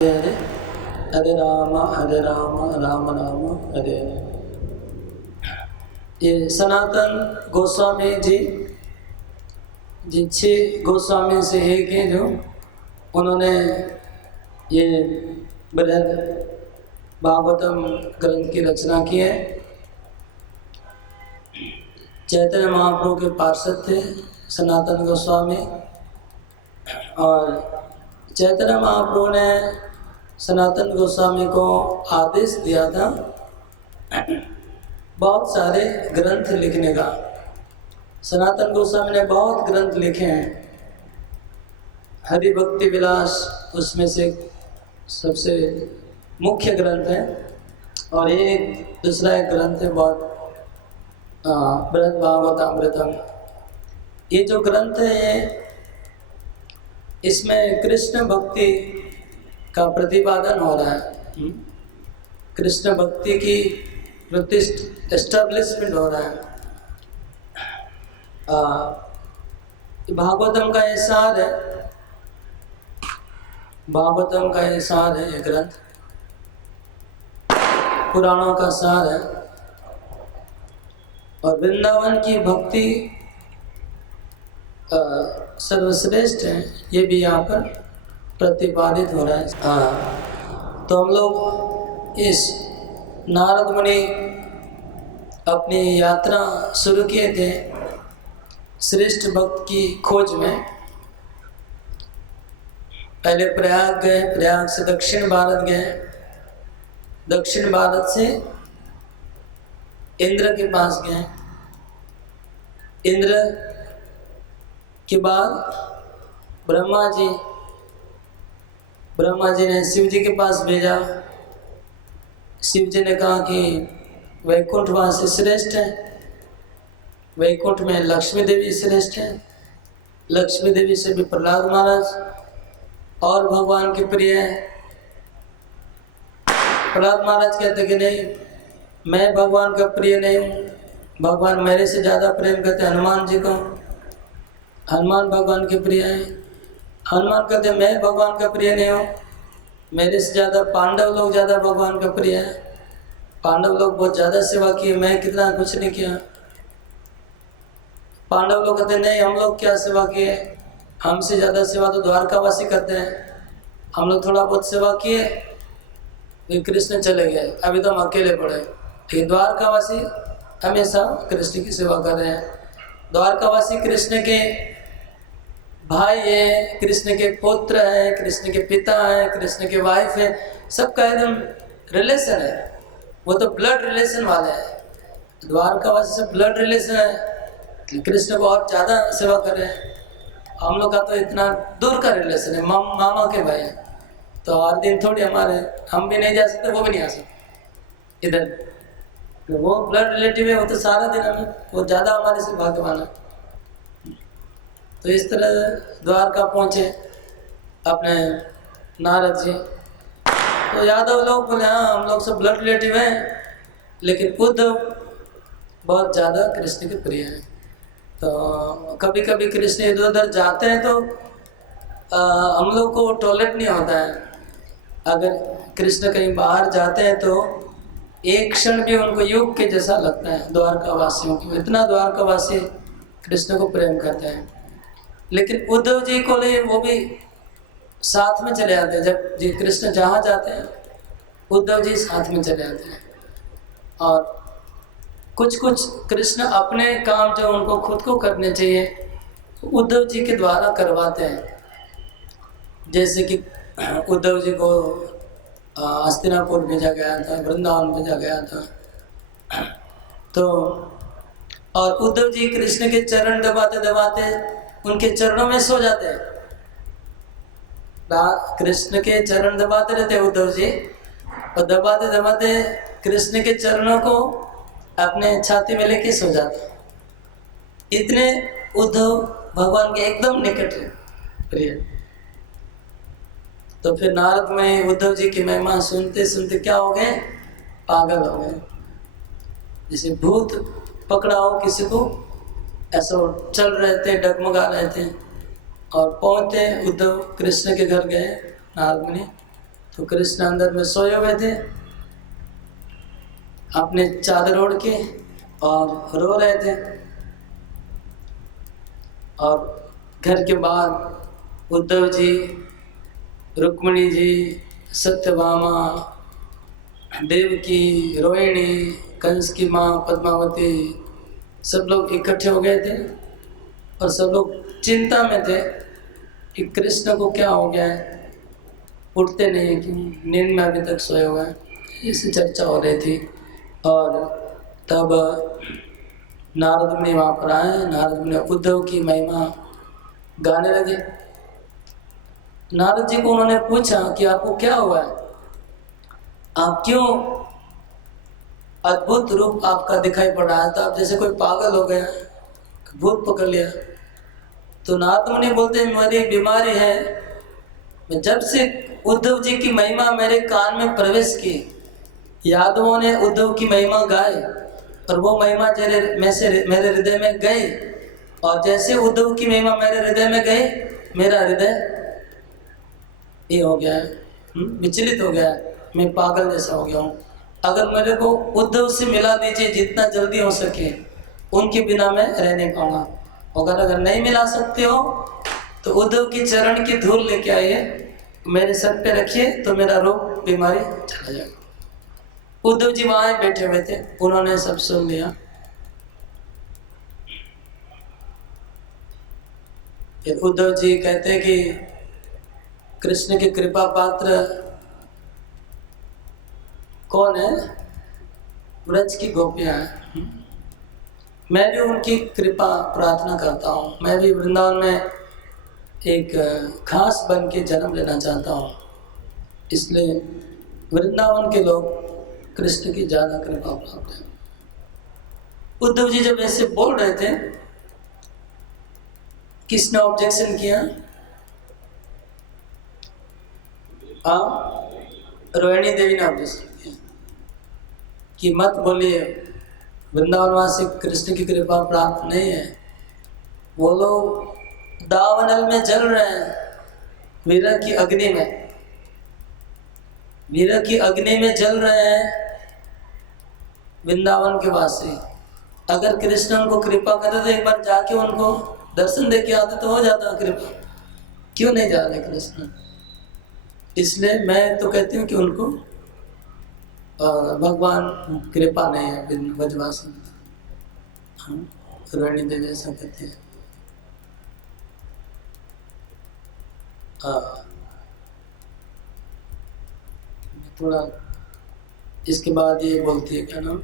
हरे हरे राम राम राम हरे हरे। ये सनातन गोस्वामी जी 6 गोस्वामी से एक हैं जो उन्होंने ये बृहद भागवतम ग्रंथ की रचना की है। चैतन्य महाप्रभु के पार्षद थे सनातन गोस्वामी, और चैतन्य महाप्रभु ने सनातन गोस्वामी को आदेश दिया था बहुत सारे ग्रंथ लिखने का। सनातन गोस्वामी ने बहुत ग्रंथ लिखे हैं। हरि भक्ति विलास उसमें से सबसे मुख्य ग्रंथ है, और एक दूसरा एक ग्रंथ है बहुत बृहद भागवतामृतम। ये जो ग्रंथ है इसमें कृष्ण भक्ति का प्रतिपादन हो रहा है। कृष्ण भक्ति की प्रतिष्ठ एस्टेब्लिशमेंट हो रहा है। भागवतम का ये सार है, भागवतम का ये सार है, ये ग्रंथ पुराणों का सार है। और वृंदावन की भक्ति सर्वश्रेष्ठ है, ये भी यहाँ पर प्रतिपादित हो रहा है। तो हम लोग इस नारद मुनि अपनी यात्रा शुरू किए थे श्रेष्ठ भक्त की खोज में। पहले प्रयाग गए, प्रयाग से दक्षिण भारत गए, दक्षिण भारत से इंद्र के पास गए, इंद्र के बाद ब्रह्मा जी ने शिव जी के पास भेजा। शिव जी ने कहा कि वैकुंठवासी श्रेष्ठ है, वैकुंठ में लक्ष्मी देवी श्रेष्ठ है, लक्ष्मी देवी से भी प्रहलाद महाराज और भगवान के प्रिय है। प्रहलाद महाराज कहते कि नहीं, मैं भगवान का प्रिय नहीं हूँ, भगवान मेरे से ज़्यादा प्रेम करते हनुमान जी को, हनुमान भगवान के प्रिय हैं। हनुमान कहते मैं भगवान का प्रिय नहीं हूँ, मेरे से ज़्यादा पांडव लोग ज़्यादा भगवान का प्रिय है, पांडव लोग बहुत ज़्यादा सेवा किए, मैं कितना कुछ नहीं किया। पांडव लोग कहते नहीं, हम लोग क्या सेवा किए, हमसे ज़्यादा सेवा तो द्वारकावासी करते हैं, हम लोग थोड़ा बहुत सेवा किए, फिर कृष्ण चले गए, अभी तो हम अकेले पड़े। लेकिन द्वारकावासी हमेशा कृष्ण की सेवा कर रहे हैं। द्वारकावासी कृष्ण के भाई है, कृष्ण के पुत्र है, कृष्ण के पिता है, कृष्ण के वाइफ है, सबका एकदम रिलेशन है, वो तो ब्लड रिलेशन वाले हैं। द्वारकावासी से ब्लड रिलेशन है, कृष्ण को और ज़्यादा सेवा कर रहे हैं। हम लोग का तो इतना दूर का रिलेशन है, मामा के भाई है, तो हर दिन थोड़ी हमारे, हम भी नहीं जा सकते, वो भी नहीं आ सकते इधर, वो ब्लड रिलेटिव है, वो तो सारा दिन हमें, वो ज़्यादा हमारे से भाग्यवान है। तो इस तरह द्वारका पहुँचे अपने नारद जी। तो यादव लोग बोले हाँ हम लोग सब ब्लड रिलेटिव हैं, लेकिन उद्धव बहुत ज़्यादा कृष्ण के प्रिय हैं। तो कभी कभी कृष्ण इधर उधर जाते हैं तो हम लोग को टॉयलेट नहीं होता है। अगर कृष्ण कहीं बाहर जाते हैं तो एक क्षण भी उनको युग के जैसा लगता है द्वारकावासियों को, इतना द्वारकावासी कृष्ण को प्रेम करते हैं। लेकिन उद्धव जी को लिए वो भी साथ में चले आते हैं, जब जी कृष्ण जहाँ जाते हैं उद्धव जी साथ में चले आते हैं। और कुछ कुछ कृष्ण अपने काम जो उनको खुद को करने चाहिए उद्धव जी के द्वारा करवाते हैं। जैसे कि उद्धव जी को हस्तिनापुर भेजा गया था, वृंदावन भेजा गया था, तो और उद्धव जी कृष्ण के चरण दबाते दबाते उनके चरणों में सो जाते हैं। कृष्ण के चरण दबाते रहते उद्धव जी, और दबाते दबाते कृष्ण के चरणों को अपने छाती में लेके सो जाते। इतने उद्धव भगवान के एकदम निकट है, प्रिय। तो फिर नारद में उद्धव जी की महिमा सुनते सुनते क्या हो गए, पागल हो गए। जैसे भूत पकड़ा हो किसी को, ऐसा चल रहे थे, डगमगा रहे थे, और पहुँचते उद्धव कृष्ण के घर गए नारद मुनि, तो कृष्ण अंदर में सोए हुए थे अपने चादर ओढ़ के और रो रहे थे। और घर के बाहर उद्धव जी, रुक्मिणी जी, सत्यभामा, देवकी, रोहिणी, कंस की माँ पद्मावती सब लोग इकट्ठे हो गए थे और सब लोग चिंता में थे कि कृष्ण को क्या हो गया है, उठते नहीं है, क्यों नींद में अभी तक सोए हुए हैं। इसी चर्चा हो रही थी। और तब नारद मुनि वहाँ पर आए। नारद मुनि उद्धव की महिमा गाने लगे। नारद जी को उन्होंने पूछा कि आपको क्या हुआ है, आप क्यों अद्भुत रूप आपका दिखाई पड़ रहा है, तो आप जैसे कोई पागल हो गया, भूत पकड़ लिया। तो नारद मुनि बोलते हैं मेरी बीमारी है, मैं जब से उद्धव जी की महिमा मेरे कान में प्रवेश की, यादवों ने उद्धव की महिमा गाई और वो महिमा मेरे हृदय में गई, और जैसे उद्धव की महिमा मेरे हृदय में गई, मेरा हृदय ये हो गया है, विचलित हो गया है, मैं पागल जैसा हो गया हूँ। अगर मेरे को उद्धव से मिला दीजिए जितना जल्दी हो सके, उनके बिना मैं रह नहीं पाऊंगा। अगर नहीं मिला सकते हो तो उद्धव की चरण की धूल लेके आइए, मेरे सर पे रखिए, तो मेरा रोग बीमारी चला जाएगा। उद्धव जी वहाँ बैठे हुए थे, उन्होंने सब सुन लिया। फिर उद्धव जी कहते कि कृष्ण के कृपा पात्र कौन है? ब्रज की गोपियां हैं। मैं भी उनकी कृपा प्रार्थना करता हूँ। मैं भी वृंदावन में एक खास बन के जन्म लेना चाहता हूँ, इसलिए वृंदावन के लोग कृष्ण की ज़्यादा कृपा प्राप्त है। उद्धव जी जब ऐसे बोल रहे थे, किसने ऑब्जेक्शन किया? रोहिणी देवी ने ऑब्जेक्शन किया कि मत बोलिए, वृंदावनवासी कृष्ण की कृपा प्राप्त नहीं है। वो लोग दावानल में जल रहे हैं, विरह की अग्नि में, विरह की अग्नि में जल रहे हैं वृंदावन के वासी। अगर कृष्ण उनको कृपा करते तो एक बार जाके उनको दर्शन दे के आते तो हो जाता कृपा। क्यों नहीं जा रहे कृष्ण? इसलिए मैं तो कहती हूँ कि उनको भगवान कृपा नहीं है ब्रजवासी। रोहिणी देवी ऐसा कहती है। थोड़ा इसके बाद ये बोलती है, क्या नाम,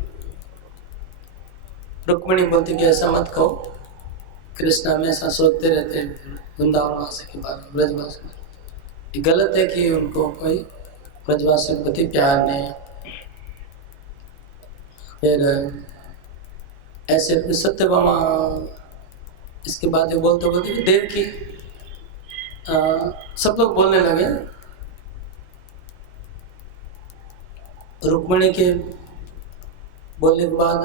रुक्मिणी बोलती है कि ऐसा मत कहो, कृष्ण हमेशा सोचते रहते हैं वृंदावनवासी के बारे में, ब्रजवासी में। ये गलत है कि उनको कोई ब्रजवासी के प्रति प्यार नहीं है। फिर ऐसे सत्यभामा इसके बाद ये बोलते बोलते देव की सब लोग बोलने लगे। रुक्मिणी के बोलने के बाद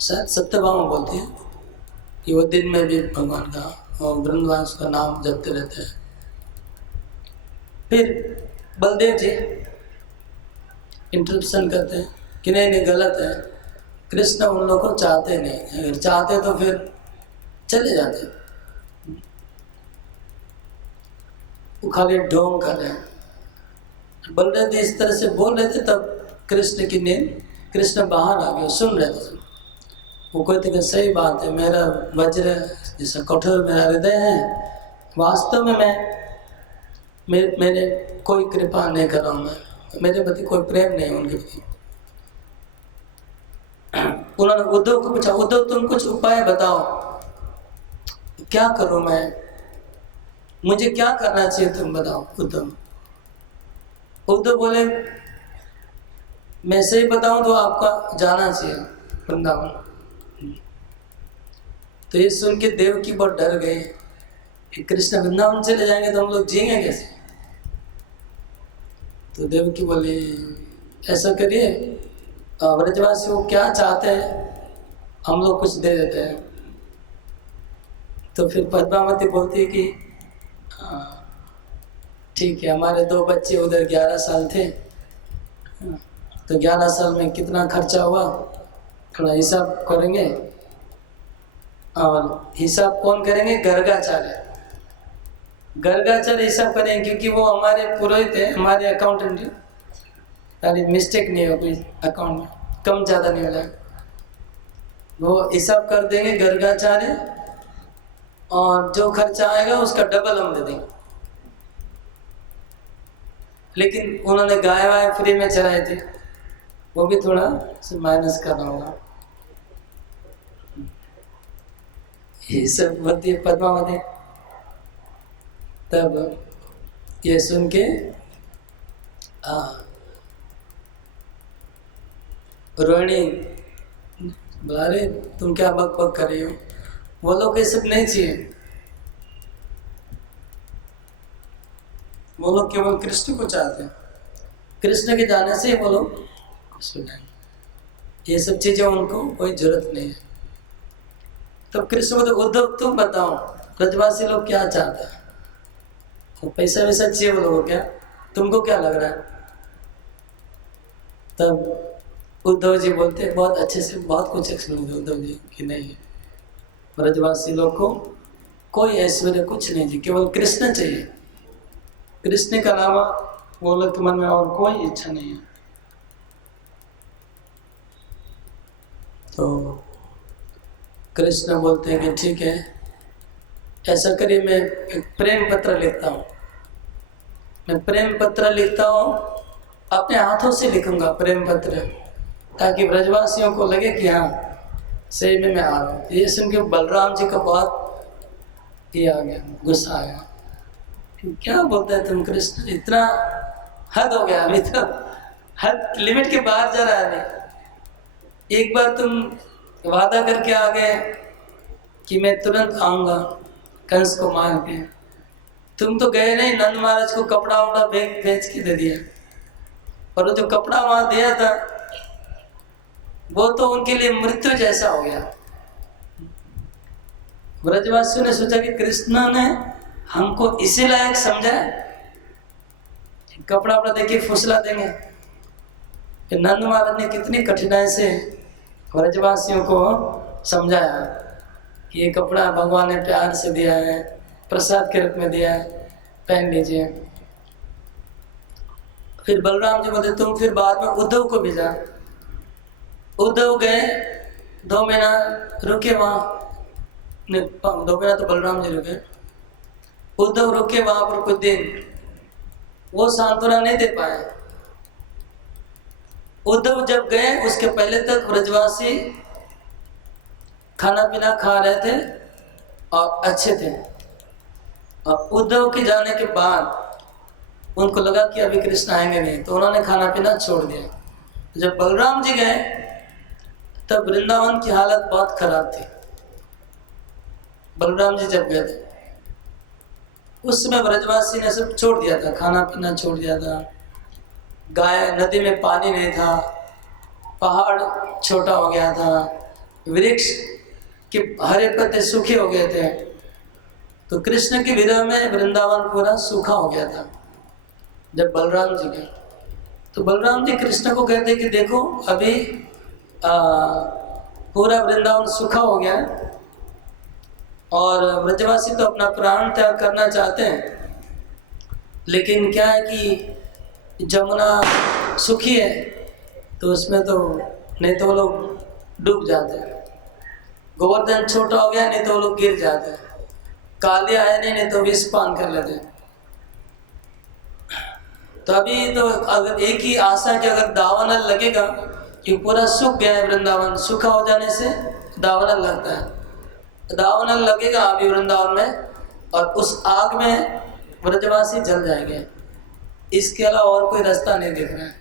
शायद सत्यभामा बोलती है कि वो दिन में भी भगवान का और वृंदावन का नाम जपते रहते हैं। फिर बलदेव जी इंटरप्शन करते हैं कि नहीं नहीं गलत है, कृष्ण उन लोगों को चाहते नहीं, अगर चाहते तो फिर चले जाते, वो खाली ढोंग कर रहे हैं। बलदेव जी इस तरह से बोल रहे थे, तब कृष्ण की नींद, कृष्ण बाहर आ गए, सुन रहे थे। वो कहते कि सही बात है, मेरा वज्र जैसा कठोर मेरा हृदय है, वास्तव में मैंने कोई कृपा नहीं कर रहा हूँ, मैं मेरे प्रति कोई प्रेम नहीं है उनके प्रति। उन्होंने उद्धव को पूछा, उद्धव तुम कुछ उपाय बताओ, क्या करूं मैं, मुझे क्या करना चाहिए, तुम बताओ। उद्धव बोले मैं सही बताऊं तो आपका जाना चाहिए वृंदावन। तो ये सुन के देव की बहुत डर गए कि कृष्ण वृंदावन चले जाएंगे तो हम लोग जिएंगे कैसे। तो देव की बोले ऐसा करिए, ब्रजवासी वो क्या चाहते हैं हम लोग कुछ दे देते हैं। तो फिर पद्मावती बोलती है कि ठीक है, हमारे 2 बच्चे उधर 11 साल थे, तो 11 साल में कितना खर्चा हुआ थोड़ा हिसाब करेंगे। और हिसाब कौन करेंगे? गर्गाचार्य। गर्गाचार्य हिसाब करेंगे, क्योंकि वो हमारे पुरोहित है, हमारे अकाउंटेंट। तारी मिस्टेक नहीं हो कोई अकाउंट में, कम ज़्यादा नहीं हो जाएगा। वो हिसाब कर देंगे गर्गाचार्य, और जो खर्चा आएगा उसका डबल हम दे देंगे। लेकिन उन्होंने गाय वाय फ्री में चराए थे, वो भी थोड़ा माइनस करना होगा। ये सब होती है पद्मावती। तब ये सुन के रोहिणी बोला, अरे तुम क्या बक बक कर रही हो, वो लोग ये सब नहीं चाहिए, वो लोग केवल कृष्ण को चाहते हैं। कृष्ण के जाने से वो लोग कृष्ण जाएंगे, ये सब चीजें उनको कोई जरूरत नहीं है। तो कृष्ण बोले, उद्धव तुम बताओ ब्रजवासी लोग क्या चाहते हैं? वो पैसा वैसा चाहिए वो लोगों, क्या तुमको क्या लग रहा है? तब उद्धव जी बोलते बहुत अच्छे से, बहुत कुछ एक्सप्लेन किया उद्धव जी कि नहीं, ब्रजवासी लोग को कोई ऐश्वर्य कुछ नहीं चाहिए, केवल कृष्ण चाहिए। कृष्ण के अलावा वो लोग के मन में और कोई इच्छा नहीं है। तो कृष्ण बोलते हैं कि ठीक है, ऐसा करिए, मैं एक प्रेम पत्र लिखता हूँ। मैं प्रेम पत्र लिखता हूँ, अपने हाथों से लिखूंगा प्रेम पत्र, ताकि ब्रजवासियों को लगे कि हाँ सही में मैं आ रहा हूँ। ये सुन के बलराम जी का बहुत ये आ गया, गुस्सा आ गया। क्या बोलते हैं तुम कृष्ण, इतना हद हो गया, अभी तो हद लिमिट के बाहर जा रहा है। अभी एक बार तुम वादा करके आ गए कि मैं तुरंत आऊँगा कंस को मार के, तुम तो गए नहीं, नंद महाराज को कपड़ा वपड़ा बेच के दे दिया। और वो जो कपड़ा वहाँ दिया था वो तो उनके लिए मृत्यु जैसा हो गया। ब्रजवासियों ने सोचा कि कृष्ण ने हमको इसी लायक समझा है, कपड़ा वपड़ा देके फुसला देंगे। फिर नंद महाराज ने कितनी कठिनाई से ब्रजवासियों को समझाया कि ये कपड़ा भगवान ने प्यार से दिया है, प्रसाद के रूप में दिया है, पहन लीजिए। फिर बलराम जी बोले तुम फिर बाद में उद्धव को भेजा। उद्धव गए, 2 महीना रुके वहाँ, 2 महीना तो बलराम जी रुके, उद्धव रुके वहाँ पर कुछ दिन, वो सांत्वना नहीं दे पाए। उद्धव जब गए उसके पहले तक ब्रजवासी खाना पीना खा रहे थे और अच्छे थे, और उद्धव के जाने के बाद उनको लगा कि अभी कृष्ण आएंगे नहीं, तो उन्होंने खाना पीना छोड़ दिया। जब बलराम जी गए तब वृंदावन की हालत बहुत खराब थी। बलराम जी जब गए थे उस समय ब्रजवासी ने सब छोड़ दिया था, खाना पीना छोड़ दिया था, गाय, नदी में पानी नहीं था, पहाड़ छोटा हो गया था, वृक्ष के हरे पत्ते सूखे हो गए थे। तो कृष्ण के विरह में वृंदावन पूरा सूखा हो गया था। जब बलराम जी गए तो बलराम जी कृष्ण को कहते कि देखो अभी पूरा वृंदावन सूखा हो गया है, और ब्रजवासी तो अपना प्राण त्याग करना चाहते हैं, लेकिन क्या है कि जमुना सूखी है तो उसमें तो नहीं तो वो लोग डूब जाते हैं, गोवर्धन छोटा हो गया नहीं तो वो लोग गिर जाते हैं, कालिया है नहीं तो विष पान कर लेते हैं। तो अभी तो अगर एक ही आशा कि अगर दावानल लगेगा कि पूरा सूख गया है वृंदावन, सूखा हो जाने से दावानल लगता है, दावानल लगेगा अभी वृंदावन में, और उस आग में ब्रजवासी जल जाएंगे, इसके अलावा और कोई रास्ता नहीं दिख रहा है।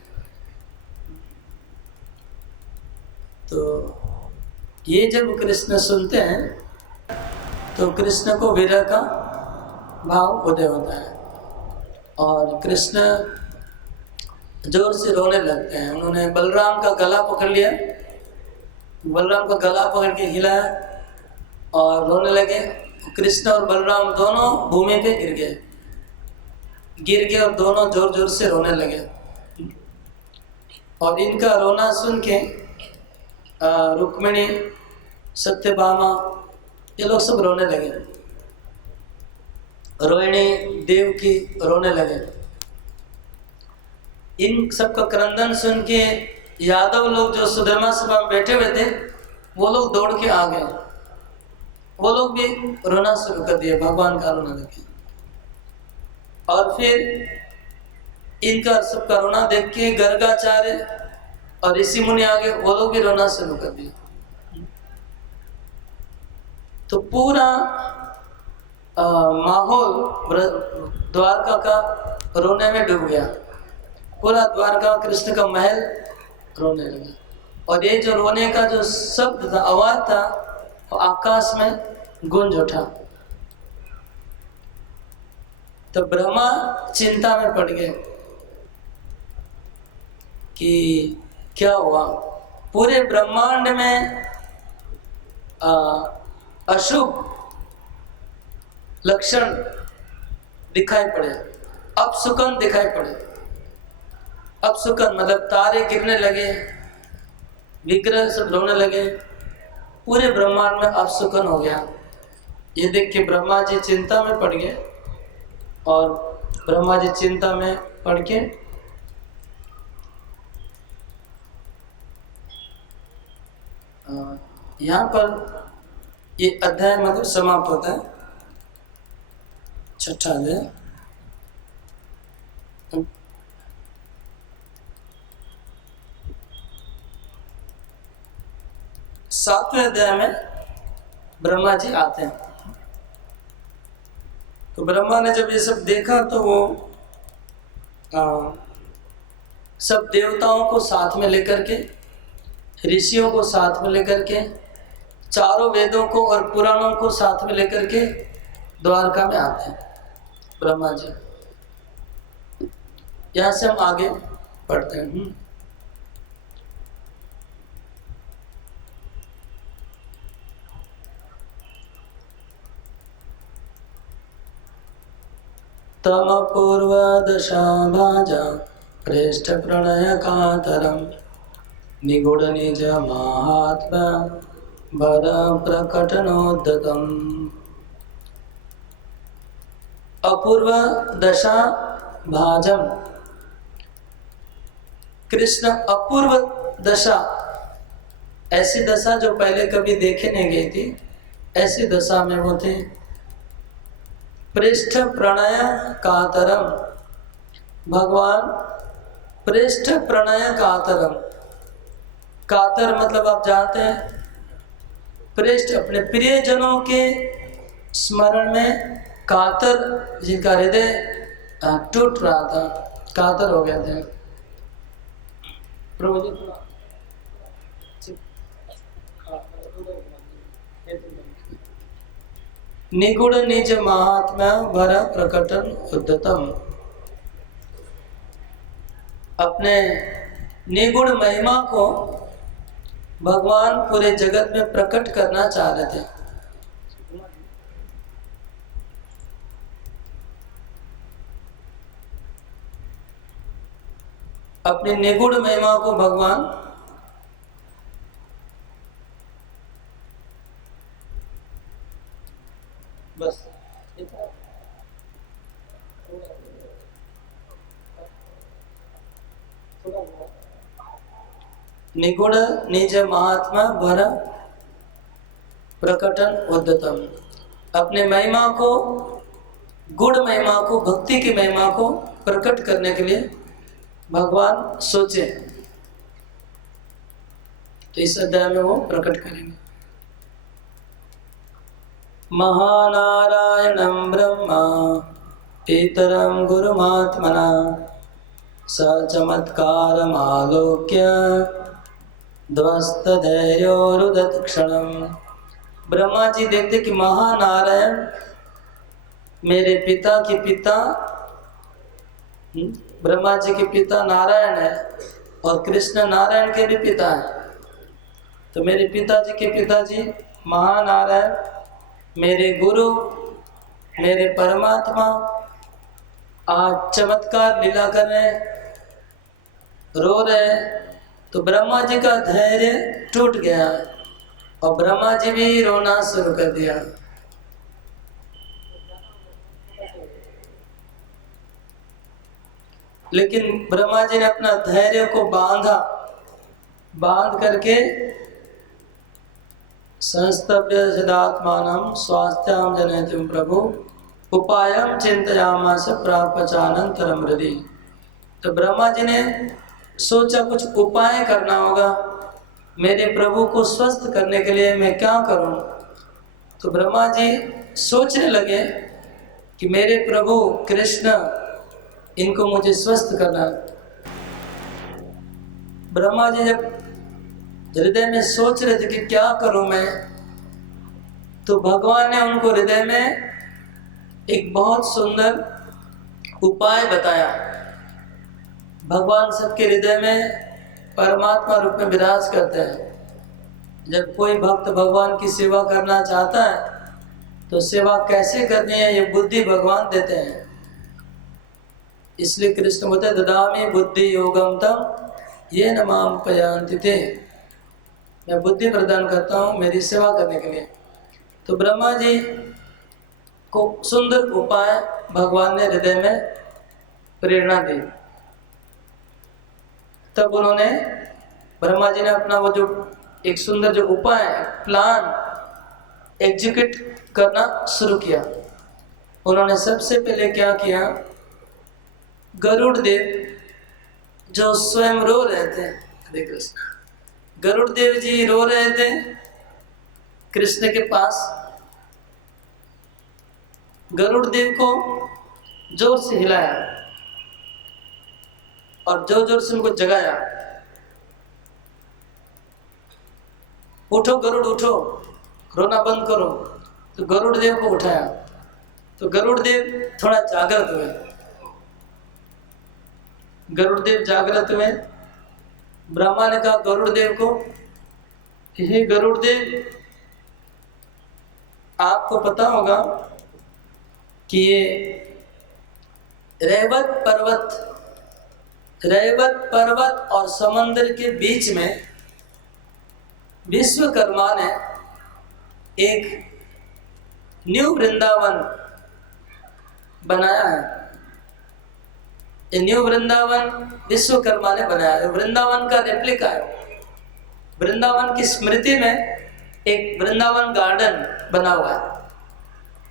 तो ये जब कृष्ण सुनते हैं तो कृष्ण को विरह का भाव उदय होता है, और कृष्ण जोर से रोने लगते हैं। उन्होंने बलराम का गला पकड़ लिया, बलराम का गला पकड़ के हिलाया और रोने लगे। कृष्ण और बलराम दोनों भूमि पे गिर गए। गिर गए और दोनों जोर जोर से रोने लगे। और इनका रोना सुन के रुक्मिणी, सत्यभामा, ये लोग सब रोने लगे। रोहिणी, देवकी रोने लगे। इन सबका क्रंदन सुन के यादव लोग जो सुधर्मा सभा में बैठे हुए थे वो लोग दौड़ के आ गए। वो लोग भी रोना शुरू कर दिया, भगवान का रोना लगे। और फिर इनका सबका रोना देख के गर्गाचार्य और ऋषि मुनि आ गए, वो लोग भी रोना शुरू कर दिया। तो पूरा माहौल द्वारका का रोने में डूब गया। पूरा द्वारका, कृष्ण का महल रोने लगा। और ये जो रोने का जो शब्द था, आवाज था, वो आकाश में गूंज उठा। तो ब्रह्मा चिंता में पड़ गए कि क्या हुआ। पूरे ब्रह्मांड में अशुभ लक्षण दिखाई पड़े, अपशकुन दिखाई पड़े। अपशकुन मतलब तारे गिरने लगे, विग्रह सब रोने लगे, पूरे ब्रह्मांड में अपशकुन हो गया। ये देख के ब्रह्मा जी चिंता में पड़ गए। और ब्रह्मा जी चिंता में पड़ के यहाँ पर ये अध्याय मतलब समाप्त होता है, छठा अध्याय। सातवें अध्याय में ब्रह्मा जी आते हैं। तो ब्रह्मा ने जब ये सब देखा तो वो सब देवताओं को साथ में लेकर के, ऋषियों को साथ में लेकर के, चारों वेदों को और पुराणों को साथ में लेकर के द्वारका में आते हैं ब्रह्मा जी। यहाँ से हम आगे पढ़ते हैं। तम पूर्व दशा भाजा प्रेष्ठ प्रणय कातरम निगूढ़ निज महात्मा वर प्रकटनोद्यतम। अपूर्व दशा भाजम, कृष्ण अपूर्व दशा, ऐसी दशा जो पहले कभी देखे नहीं गई थी, ऐसी दशा में वो थे। पृष्ठ प्रणय कातरम, भगवान पृष्ठ प्रणय कातरम। कातर मतलब आप जानते हैं, पृष्ठ अपने प्रियजनों के स्मरण में कातर, जिनका हृदय टूट रहा था, कातर हो गए थे। प्रभु जी निगूढ़ निज महात्मा वर प्रकटन उद्यतम, अपने निगूढ़ महिमा को भगवान पूरे जगत में प्रकट करना चाह रहे थे। अपनी निगूढ़ महिमा को भगवान बस निगूढ़ निज महात्मा वर प्रकटन उद्यतम, अपने महिमा को, गुण महिमा को, भक्ति की महिमा को प्रकट करने के लिए भगवान सोचे। तो इस अध्याय में वो प्रकट करेंगे। महानारायणं ब्रह्मा पितरं गुरुमात्मना स चमत्कारमालोक्य ध्वस्तधैर्योरुदत क्षणम। ब्रह्मा जी देखते कि महानारायण मेरे पिता के पिता, ब्रह्मा जी के पिता नारायण है और कृष्ण नारायण के भी पिता है। तो मेरे पिताजी के पिताजी महानारायण, मेरे गुरु, मेरे परमात्मा आज चमत्कार लीला कर रहे हैं, रो रहे हैं, तो ब्रह्मा जी का धैर्य टूट गया और ब्रह्मा जी भी रोना शुरू कर दिया। लेकिन ब्रह्मा जी ने अपना धैर्य को बांध करके संस्तभ्य सदात्मानं स्वास्थ्याम जनयतिं प्रभु उपायम चिंतयामास प्रापचानंतरम हृदि। तो ब्रह्मा जी ने सोचा कुछ उपाय करना होगा, मेरे प्रभु को स्वस्थ करने के लिए मैं क्या करूं। तो ब्रह्मा जी सोचने लगे कि मेरे प्रभु कृष्ण, इनको मुझे स्वस्थ करना। ब्रह्मा जी जब हृदय में सोच रहे थे कि क्या करूं मैं, तो भगवान ने उनको हृदय में एक बहुत सुंदर उपाय बताया। भगवान सबके हृदय में परमात्मा रूप में विराज करते हैं। जब कोई भक्त भगवान की सेवा करना चाहता है तो सेवा कैसे करनी है ये बुद्धि भगवान देते हैं। इसलिए कृष्ण बोलते हैं ददामि बुद्धि योगम तम ये न माम पयांति ते। मैं बुद्धि प्रदान करता हूँ मेरी सेवा करने के लिए। तो ब्रह्मा जी को सुंदर उपाय भगवान ने हृदय में प्रेरणा दी। तब उन्होंने, ब्रह्मा जी ने अपना वो जो एक सुंदर जो उपाय प्लान एग्जीक्यूट करना शुरू किया। उन्होंने सबसे पहले क्या किया, गरुड़ देव जो स्वयं रो रहे थे, हरे कृष्ण, गरुड़ देव जी रो रहे थे कृष्ण के पास। गरुड़ देव को जोर से हिलाया और जोर जोर से उनको जगाया, उठो गरुड़ उठो, रोना बंद करो। तो गरुड़ देव को उठाया तो गरुड़ देव थोड़ा जागृत हुए। गरुड़ देव जागृत हुए। ब्रह्मा ने कहा गरुड़ देव को, हे गरुड़ देव, आपको पता होगा कि ये रैवत पर्वत और समंदर के बीच में विश्वकर्मा ने एक न्यू वृंदावन बनाया है। ये न्यू वृंदावन विश्वकर्मा ने बनाया है। वृंदावन का रेप्लिका है। वृंदावन की स्मृति में एक वृंदावन गार्डन बना हुआ है।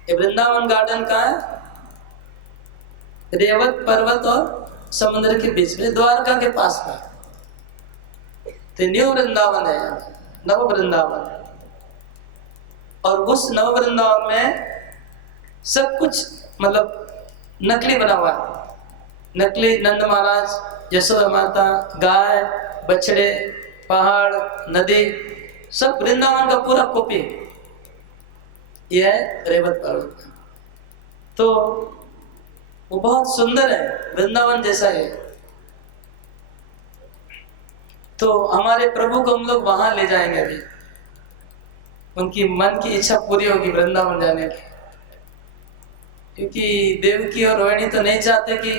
ये वृंदावन गार्डन कहाँ है? रेवत पर्वत और समुद्र के बीच में, द्वारका के पास में। तो न्यू वृंदावन है, नव वृंदावन। और उस नव वृंदावन में सब कुछ मतलब नकली बना हुआ है। नकली नंद महाराज, यशोदा माता, गाय, बछड़े, पहाड़, नदी, सब वृंदावन का पूरा कॉपी। यह है रेवत पर्वत। तो वो बहुत सुंदर है, वृंदावन जैसा है। तो हमारे प्रभु को हम लोग वहां ले जाएंगे अभी। उनकी मन की इच्छा पूरी होगी वृंदावन जाने की, क्योंकि देवकी और रोहिणी तो नहीं चाहते कि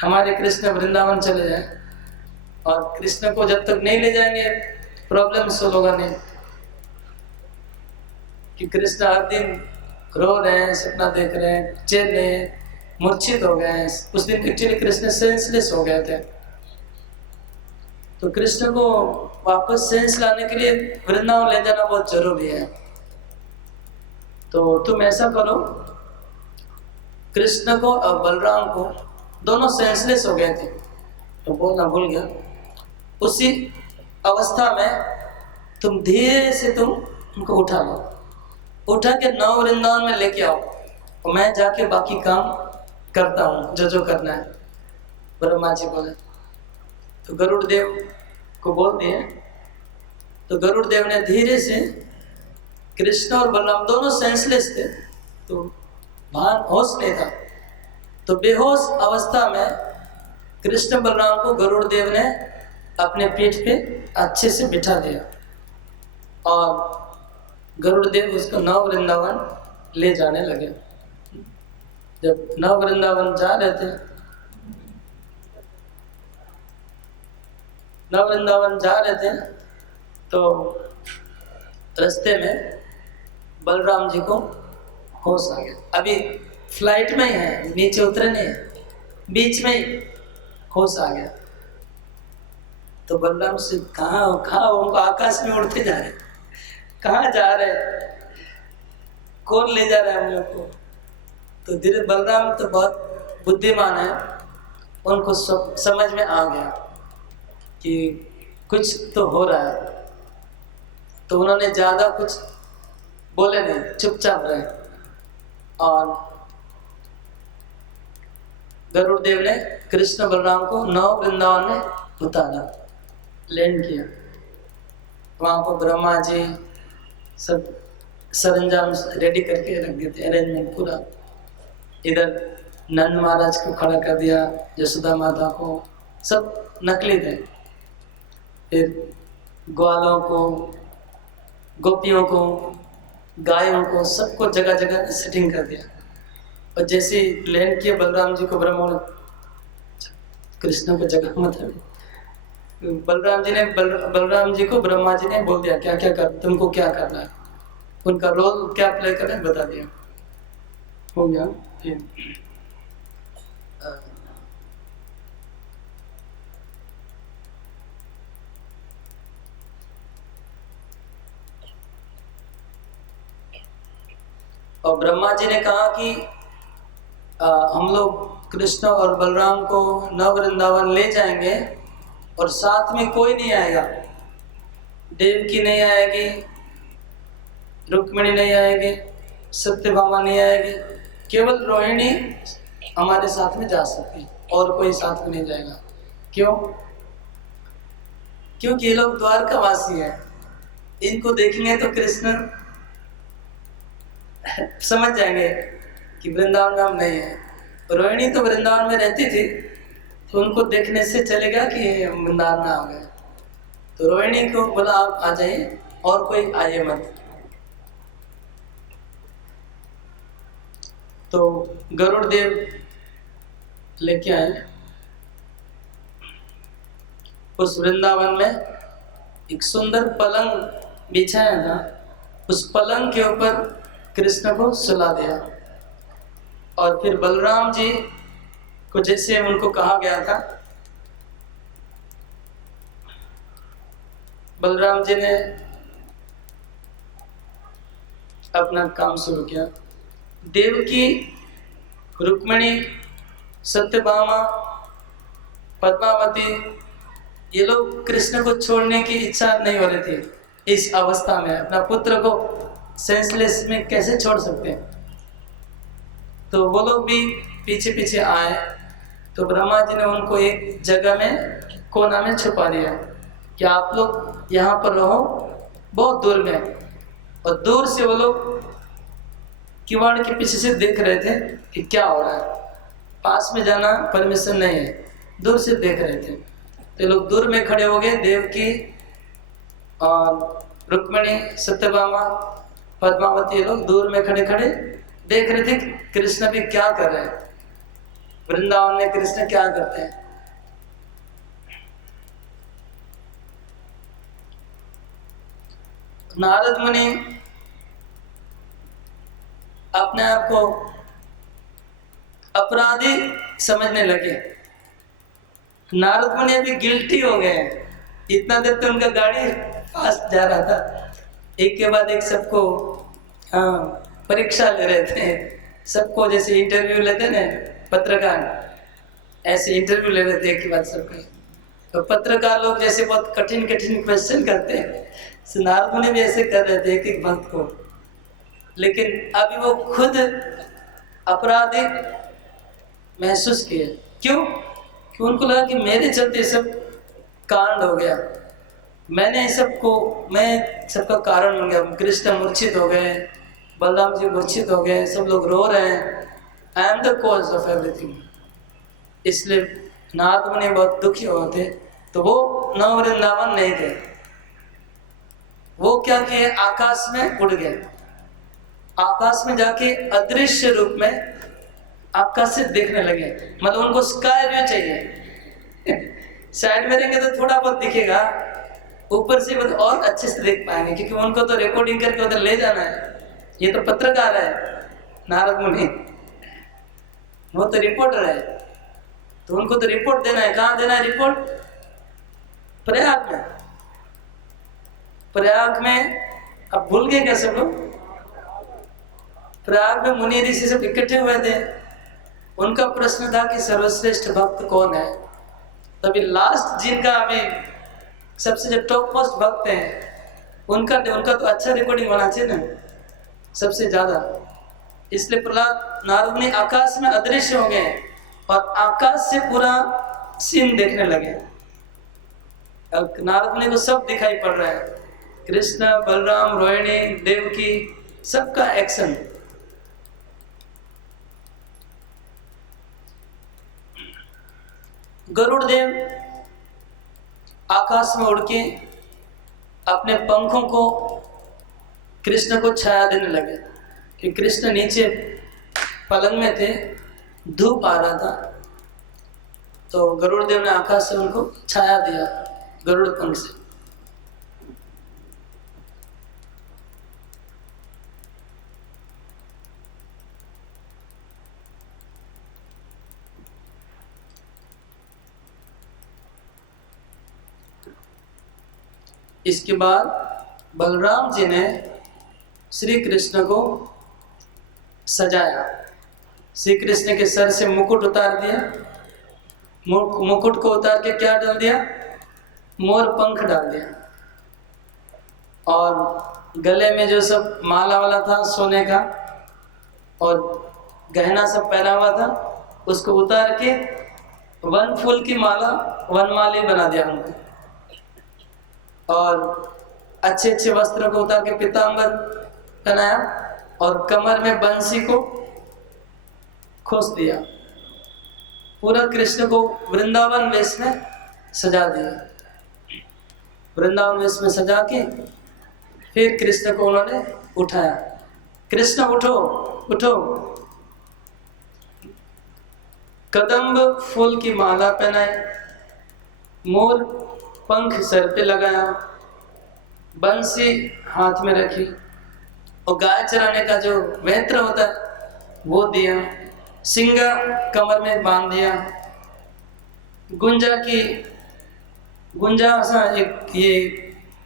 हमारे कृष्ण वृंदावन चले जाएं। और कृष्ण को जब तक नहीं ले जाएंगे प्रॉब्लम सोल्व होगा नहीं। कि कृष्ण हर दिन रो रहे हैं, सपना देख रहे हैं, चेत रहे हैं, मूर्छित हो गए हैं। उस दिन एक्चुअली कृष्ण सेंसलेस हो गए थे। तो कृष्ण को वापस सेंस लाने के लिए वृंदावन ले जाना बहुत जरूरी है। तो तुम ऐसा करो, कृष्ण को और बलराम को, दोनों सेंसलेस हो गए थे, तो बोलना भूल गया। उसी अवस्था में तुम धीरे से तुम उनको उठा लो, उठा के नव वृंदावन में लेके आओ और मैं जाके बाकी काम करता हूँ जो जो करना है। ब्रह्मा जी बोले। तो गरुड़ देव को बोल दिए। तो गरुड़ देव ने धीरे से, कृष्ण और बलराम दोनों सेंसलेस थे, तो भान होश नहीं था। तो बेहोश अवस्था में कृष्ण बलराम को गरुड़ देव ने अपने पीठ पे अच्छे से बिठा दिया और गरुड़ देव उसको नव वृंदावन ले जाने लगे। जब नव वृंदावन जा रहे थे, नव वृंदावन जा रहे थे तो रास्ते में बलराम जी को होश आ गया। अभी फ्लाइट में ही है, नीचे उतरे नहीं है, बीच में ही होश आ गया। तो बलराम से कहाँ उनको आकाश में उड़ते जा रहे, कहाँ जा रहे, कौन ले जा रहा है हम लोग को। तो धीरे बलराम तो बहुत बुद्धिमान है, उनको समझ में आ गया कि कुछ तो हो रहा है। तो उन्होंने ज़्यादा कुछ बोले नहीं, चुपचाप रहे। और गरुड़ देव ने कृष्ण बलराम को नव वृंदावन में उतारा, लैंड किया। वहाँ पर ब्रह्मा जी सब सरंजाम रेडी करके रख दिए थे, अरेंजमेंट पूरा। इधर नंद महाराज को खड़ा कर दिया, यशोदा माता को, सब नकली थे। फिर ग्वालों को, गोपियों को, गायों को, सबको जगह जगह सेटिंग कर दिया। और जैसे लैंड किया बलराम जी को ब्रह्मा, कृष्ण को जगह मत है, बलराम जी को ब्रह्मा जी ने बोल दिया क्या क्या कर, तुमको क्या करना है, उनका रोल क्या प्ले करना है बता दिया। हो गया। और ब्रह्मा जी ने कहा कि हम लोग कृष्ण और बलराम को नव वृंदावन ले जाएंगे और साथ में कोई नहीं आएगा, देवकी नहीं आएगी, रुक्मिणी नहीं आएगी, सत्यभामा नहीं आएगी, केवल रोहिणी हमारे साथ में जा सकती है और कोई साथ में नहीं जाएगा। क्यों? क्योंकि ये लोग द्वारकावासी हैं, इनको देखेंगे तो कृष्ण समझ जाएंगे कि वृंदावन में हम नहीं है। रोहिणी तो वृंदावन में रहती थी, तो उनको देखने से चलेगा कि वृंदावन में आ गए। तो रोहिणी को बोला आप आ जाइए और कोई आइए मत। तो गरुड़ देव लेके आए। उस वृंदावन में एक सुंदर पलंग बिछाया था, उस पलंग के ऊपर कृष्ण को सुला दिया। और फिर बलराम जी को जैसे उनको कहा गया था, बलराम जी ने अपना काम शुरू किया। देवकी, रुक्मिणी, सत्यभामा, पद्मावती, ये लोग कृष्ण को छोड़ने की इच्छा नहीं हो रही थी। इस अवस्था में अपना पुत्र को सेंसलेस में कैसे छोड़ सकते हैं। तो वो लोग भी पीछे पीछे आए। तो ब्रह्मा जी ने उनको एक जगह में कोना में छुपा दिया कि आप लोग यहाँ पर रहो, बहुत दूर में। और दूर से वो लोग किवाड़ के पीछे से देख रहे थे कि क्या हो रहा है, पास में जाना परमिशन नहीं है, दूर से देख रहे थे। तो लोग दूर में खड़े हो गए, देवकी और रुक्मिणी, सत्यभामा, पद्मावती, ये लोग दूर में खड़े खड़े देख रहे थे कृष्ण भी क्या कर रहे हैं, वृंदावन में कृष्ण क्या करते हैं। नारद मुनि अपने आप को अपराधी समझने लगे। नारद मुनि अभी गिल्टी हो गए। इतना देर तो उनका गाड़ी फास्ट जा रहा था, एक के बाद एक सबको परीक्षा ले रहे थे। सबको जैसे इंटरव्यू लेते ना पत्रकार, ऐसे इंटरव्यू ले रहे थे एक के बाद सबको। तो पत्रकार लोग जैसे बहुत कठिन कठिन क्वेश्चन करते हैं, नारद मुनि भी ऐसे कर रहे थे एक एक भक्त को। लेकिन अभी वो खुद अपराधी महसूस किए। क्यों? कि उनको लगा कि मेरे चलते सब कांड हो गया, मैं सबका कारण बन गया। कृष्ण मूर्छित हो गए, बलराम जी मूर्छित हो गए, सब लोग रो रहे हैं, I am the cause of everything. इसलिए नारद मुनि बहुत दुखी हुए थे। तो वो नव वृंदावन नहीं थे, वो क्या किए, आकाश में उड़ गए। आकाश में जाके अदृश्य रूप में आकाश से देखने लगे, मतलब उनको स्काई व्यू चाहिए। साइड में रहेंगे तो थोड़ा बहुत दिखेगा, ऊपर से मतलब और अच्छे से देख पाएंगे, क्योंकि उनको तो रिकॉर्डिंग करके उधर ले जाना है। ये तो पत्रकार है नारद मुनि, वो तो रिपोर्टर है, तो उनको तो रिपोर्ट देना है। कहाँ देना है रिपोर्ट? प्रयाग में। प्रयाग में अब भूल गए क्या सब लोग? प्रयाग में मुनि ऋषि सब इकट्ठे हुए थे, उनका प्रश्न था कि सर्वश्रेष्ठ भक्त कौन है। तभी लास्ट जिनका अभी सबसे जो टॉप मोस्ट भक्त हैं उनका तो अच्छा रिकॉर्डिंग होना चाहिए ना, सबसे ज्यादा। इसलिए प्रहलाद नारद ने आकाश में अदृश्य हो गए और आकाश से पूरा सीन देखने लगे। अब नारद मुनि को सब दिखाई पड़ रहा है, कृष्ण, बलराम, रोहिणी, देवकी, सबका एक्शन। गरुड़ देव आकाश में उड़ के अपने पंखों को कृष्ण को छाया देने लगे, कि कृष्ण नीचे पलंग में थे, धूप आ रहा था, तो गरुड़ देव ने आकाश से उनको छाया दिया गरुड़ पंख से। इसके बाद बलराम जी ने श्री कृष्ण को सजाया। श्री कृष्ण के सर से मुकुट उतार दिया, मुकुट को उतार के क्या डाल दिया? मोर पंख डाल दिया, और गले में जो सब माला वाला था सोने का और गहना सब पहना हुआ था, उसको उतार के वन फूल की माला, वनमाली बना दिया उनको। और अच्छे अच्छे वस्त्रों को उतार के पीतांबर पहनाया और कमर में बंसी को खोस दिया। पूरा कृष्ण को वृंदावन वेश में सजा दिया। वृंदावन वेश में सजा के फिर कृष्ण को उन्होंने उठाया, कृष्ण उठो उठो। कदम्ब फूल की माला पहनाई, मोर पंख सर पे लगाया, बंसी हाथ में रखी और गाय चराने का जो वस्त्र होता है वो दिया, सिंगा कमर में बांध दिया, गुंजा सा एक ये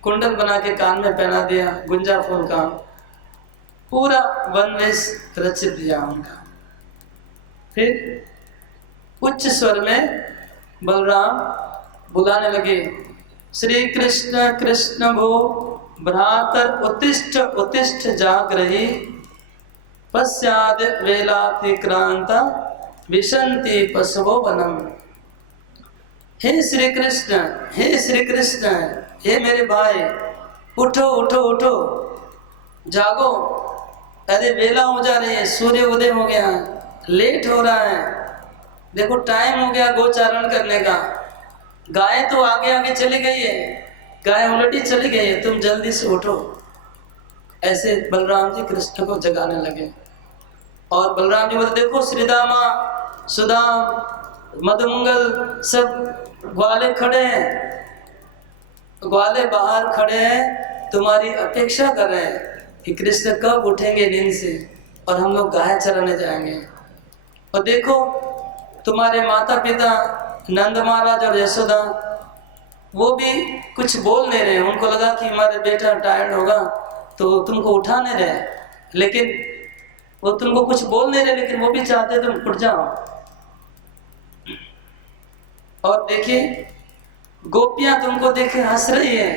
कुंडल बना के कान में पहना दिया, गुंजा फूल का। पूरा वनवेश रचित दिया उनका। फिर उच्च स्वर में बलराम बुलाने लगे, श्री कृष्ण कृष्ण भो भ्रातर उत्तिष्ठ उत्तिष्ठ जागृहि, पश्चाद वेलातिक्रांता विशन्ति पशवो वनम। हे श्री कृष्ण, हे श्री कृष्ण, हे मेरे भाई, उठो उठो उठो, जागो। अरे वेला हो जा रही है, सूर्य उदय हो गया, लेट हो रहा है, देखो टाइम हो गया गोचारण करने का। गाय तो आगे आगे चली गई है, गाय ऑलरेडी चली गई है, तुम जल्दी से उठो। ऐसे बलराम जी कृष्ण को जगाने लगे। और बलराम जी बोलते, देखो श्रीदामा, सुदाम, मधुमंगल सब ग्वाले खड़े हैं, ग्वाले बाहर खड़े हैं, तुम्हारी अपेक्षा कर रहे हैं कि कृष्ण कब उठेंगे नींद से और हम लोग गाय चराने जाएंगे। और देखो तुम्हारे माता पिता नंद महाराज और यशोदा वो भी कुछ बोल नहीं रहे, उनको लगा कि हमारे बेटा टायर्ड होगा तो तुमको उठा नहीं रहे, लेकिन वो तुमको कुछ बोल नहीं रहे, लेकिन वो भी चाहते तुम उठ जाओ। और देखिए गोपियां तुमको देख के हंस रही है,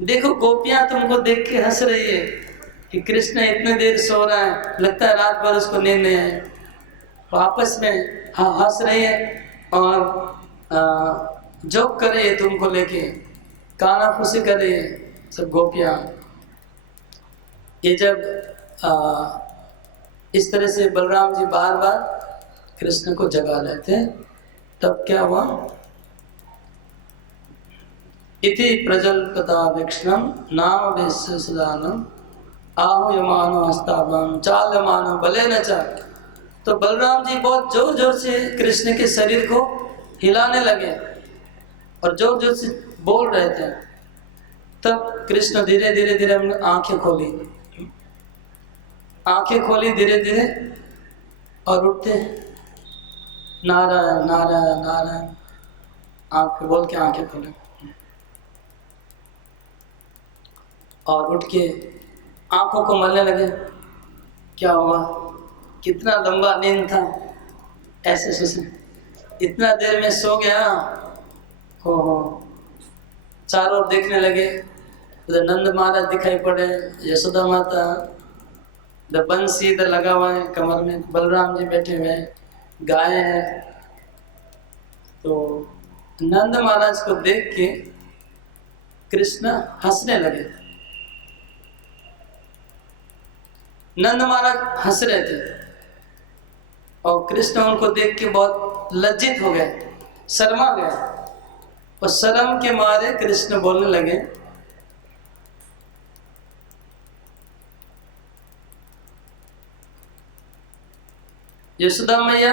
देखो गोपियां तुमको देख के हंस रही है कि कृष्ण इतने देर सो रहा है, लगता है रात भर उसको नींद नहीं आए। तो आपस में हंस रही है और जोक कर रही है, तुमको लेके काना फूसी कर रही है सब गोपियां। ये जब इस तरह से बलराम जी बार बार कृष्ण को जगा लेते, तब क्या हुआ? इति प्रजल्पता विक्ष्णम नाम वेशदानम आहूयमानो हस्ताभम चाल्यमानो बलेन च तो बलराम जी बहुत जोर जोर से कृष्ण के शरीर को हिलाने लगे और जोर जोर से बोल रहे थे। तब कृष्ण धीरे धीरे धीरे अपनी आंखें खोली धीरे धीरे और उठते, नारायण नारायण नारायण आंख बोल के आंखें खोले और उठ के आंखों को मलने लगे। क्या हुआ, कितना लंबा नींद था, ऐसे सोचे इतना देर में सो गया। हो चारों ओर देखने लगे, उधर नंद महाराज दिखाई पड़े, यशोदा माता, उधर बंसी इधर लगा हुआ है कमर में, बलराम जी बैठे हुए हैं, गाय है। तो नंद महाराज को देख के कृष्ण हंसने लगे। नंद महाराज हंस रहे थे और कृष्ण उनको देख के बहुत लज्जित हो गए, शर्मा गए और शर्म के मारे कृष्ण बोलने लगे, यशोदा मैया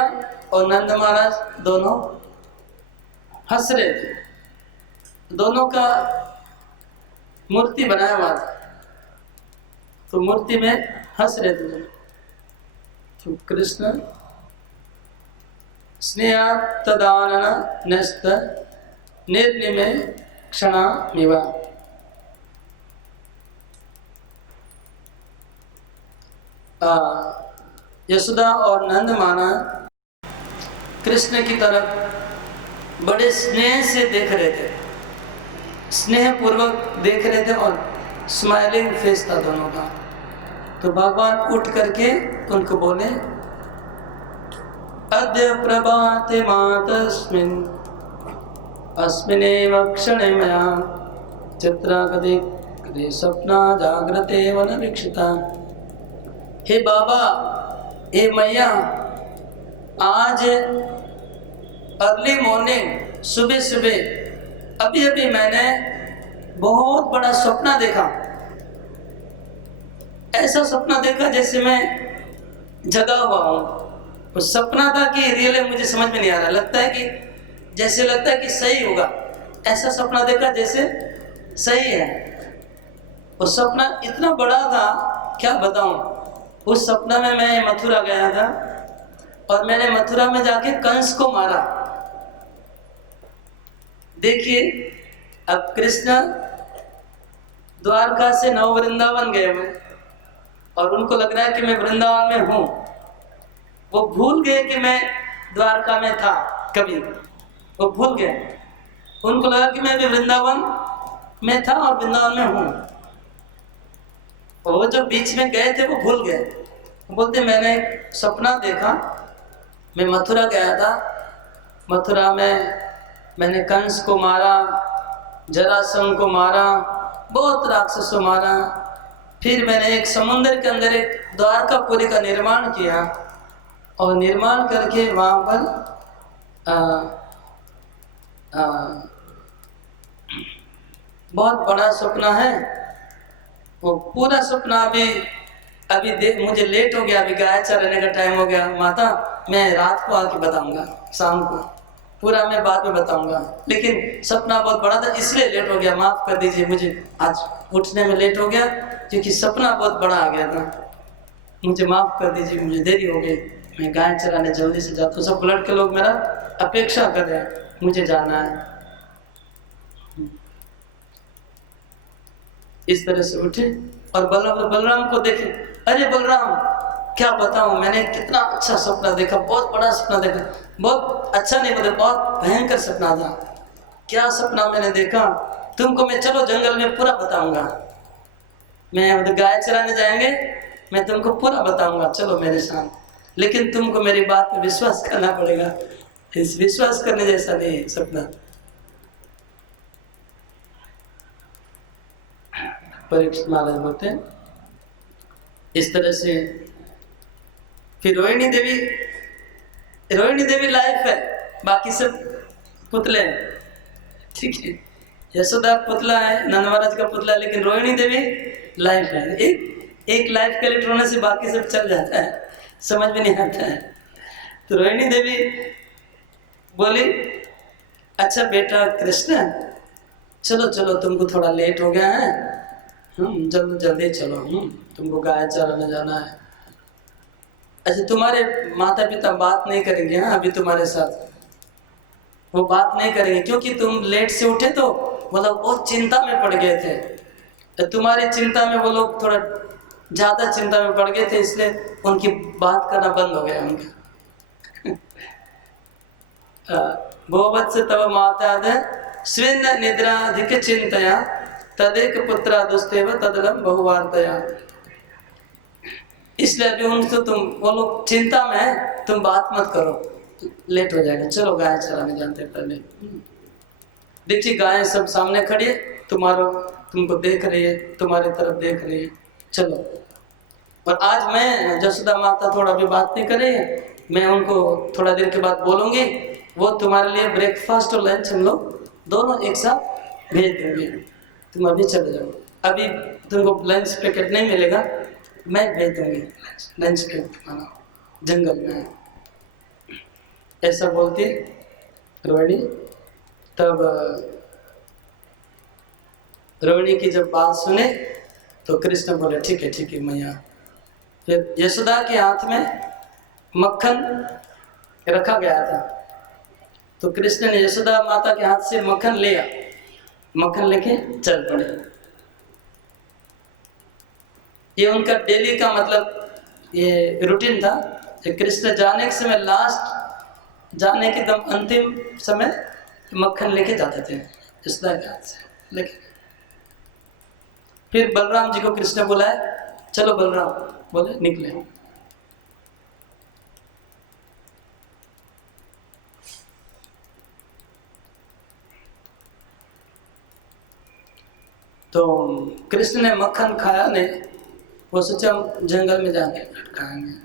और नंद महाराज दोनों हंस रहे थे। दोनों का मूर्ति बनाया हुआ था, तो मूर्ति में हंस रहे थे। तो कृष्ण स्नेहात् तदानन न्यस्त निर्निमे क्षणामिव। यशोदा और नंद महाराज कृष्ण की तरफ बड़े स्नेह से देख रहे थे, स्नेह पूर्वक देख रहे थे और स्माइलिंग फेस था दोनों का। तो भगवान उठ करके उनको बोले, अद्य प्रभाते मातस्मिन् अस्मिन्नेव क्षणे मया चित्रागते स्वप्ना जाग्रते वन वीक्षिता। हे बाबा, हे मैया, आज अर्ली मॉर्निंग, सुबह सुबह अभी अभी मैंने बहुत बड़ा सपना देखा। ऐसा सपना देखा जैसे मैं जगा हुआ हूँ। वो सपना था कि रियल है, मुझे समझ में नहीं आ रहा, लगता है कि जैसे लगता है कि सही होगा, ऐसा सपना देखा जैसे सही है। वो सपना इतना बड़ा था, क्या बताऊं। उस सपना में मैं मथुरा गया था और मैंने मथुरा में जाके कंस को मारा। देखिए, अब कृष्ण द्वारका से नव वृंदावन गए हुए और उनको लग रहा है कि मैं वृंदावन में हूँ। वो भूल गए कि मैं द्वारका में था कभी, वो भूल गए। उनको लगा कि मैं भी वृंदावन में था और वृंदावन में हूँ। वो जो बीच में गए थे वो भूल गए। बोलते मैंने सपना देखा, मैं मथुरा गया था, मथुरा में मैंने कंस को मारा, जरासंध को मारा, बहुत राक्षसों मारा। फिर मैंने एक समुद्र के अंदर एक द्वारकापुरी का निर्माण किया और निर्माण करके वहाँ पर बहुत बड़ा सपना है। वो पूरा सपना अभी मुझे लेट हो गया, अभी गाय चराने का टाइम हो गया माता, मैं रात को आके बताऊंगा, शाम को पूरा मैं बाद में बताऊंगा। लेकिन सपना बहुत बड़ा था इसलिए लेट हो गया, माफ कर दीजिए, मुझे आज उठने में लेट हो गया क्योंकि सपना बहुत बड़ा आ गया था। मुझे माफ कर दीजिए, मुझे देरी हो गई, मैं गाय चराने जल्दी से जाता हूँ। सब लड़के लोग मेरा अपेक्षा कर रहे हैं, मुझे जाना है। इस तरह से उठे और बलराम को देखे, अरे बलराम क्या बताऊं, मैंने कितना अच्छा सपना देखा, बहुत बड़ा सपना देखा, बहुत अच्छा नहीं बोले, बहुत भयंकर सपना था। क्या सपना मैंने देखा, तुमको मैं चलो जंगल में पूरा बताऊंगा, मैं उधर गाय चराने जाएंगे, मैं तुमको पूरा बताऊंगा, चलो मेरे साथ। लेकिन तुमको मेरी बात पे विश्वास करना पड़ेगा, इस विश्वास करने जैसा नहीं है सपना। परीक्षित महाराज बोलते हैं इस तरह से। फिर रोहिणी देवी लाइफ है, बाकी सब पुतले हैं, ठीक है। यशोदा पुतला है, नंद महाराज का पुतला है, लेकिन रोहिणी देवी लाइफ है। एक लाइफ कलेक्ट होने से बाकी सब चल जाता है, समझ में नहीं आता है। तो रोहिणी देवी बोली, अच्छा बेटा कृष्ण, चलो चलो, तुमको थोड़ा लेट हो गया है, जल्दी जल्दी चलो, तुमको गाय चराने जाना है। अच्छा, तुम्हारे माता पिता बात नहीं करेंगे हाँ अभी तुम्हारे साथ, वो बात नहीं करेंगे क्योंकि तुम लेट से उठे तो मतलब बहुत चिंता में पड़ गए थे। तो तुम्हारी चिंता में वो लोग थोड़ा ज्यादा चिंता में पड़ गए थे, इसलिए उनकी बात करना बंद हो गया उनका। भोवत्स तव माताद स्विन्न निद्राधिक चिंतया तदेक पुत्रा दुस्तेव तदलम बहुवार्तया। इसलिए अभी उनको तुम, वो लोग चिंता में है, तुम बात मत करो, लेट हो जाएगा, चलो गाय चराने जानते पहले। देखिए गाय सब सामने खड़ी है, तुमको देख रही है, तुम्हारी तरफ देख रही है, चलो। और आज मैं जसोदा माता थोड़ा भी बात नहीं कर रही है, मैं उनको थोड़ा देर के बाद बोलूँगी, वो तुम्हारे लिए ब्रेकफास्ट और लंच हम लोग दोनों एक साथ भेज देंगे, तुम अभी चले जाओ। अभी तुमको लंच पैकेट नहीं मिलेगा, मैं भेज दूँगी लंच के खाना जंगल में। ऐसा बोलती रोहिणी। तब रोहिणी की जब बात सुने तो कृष्ण बोले, ठीक है मैया। फिर यशोदा के हाथ में मक्खन रखा गया था, तो कृष्ण ने यशोदा माता के हाथ से मक्खन लिया, मक्खन लेके चल पड़े। ये उनका डेली का मतलब ये रूटीन था। कृष्ण जाने के समय, लास्ट जाने के दम अंतिम समय मक्खन लेके जाते थे यशोदा के हाथ से लेके। फिर बलराम जी को कृष्ण बुलाए, चलो बलराम, बोले निकले। तो कृष्ण ने मक्खन खाया नहीं, वो सोचा जंगल में जाके खाएंगे।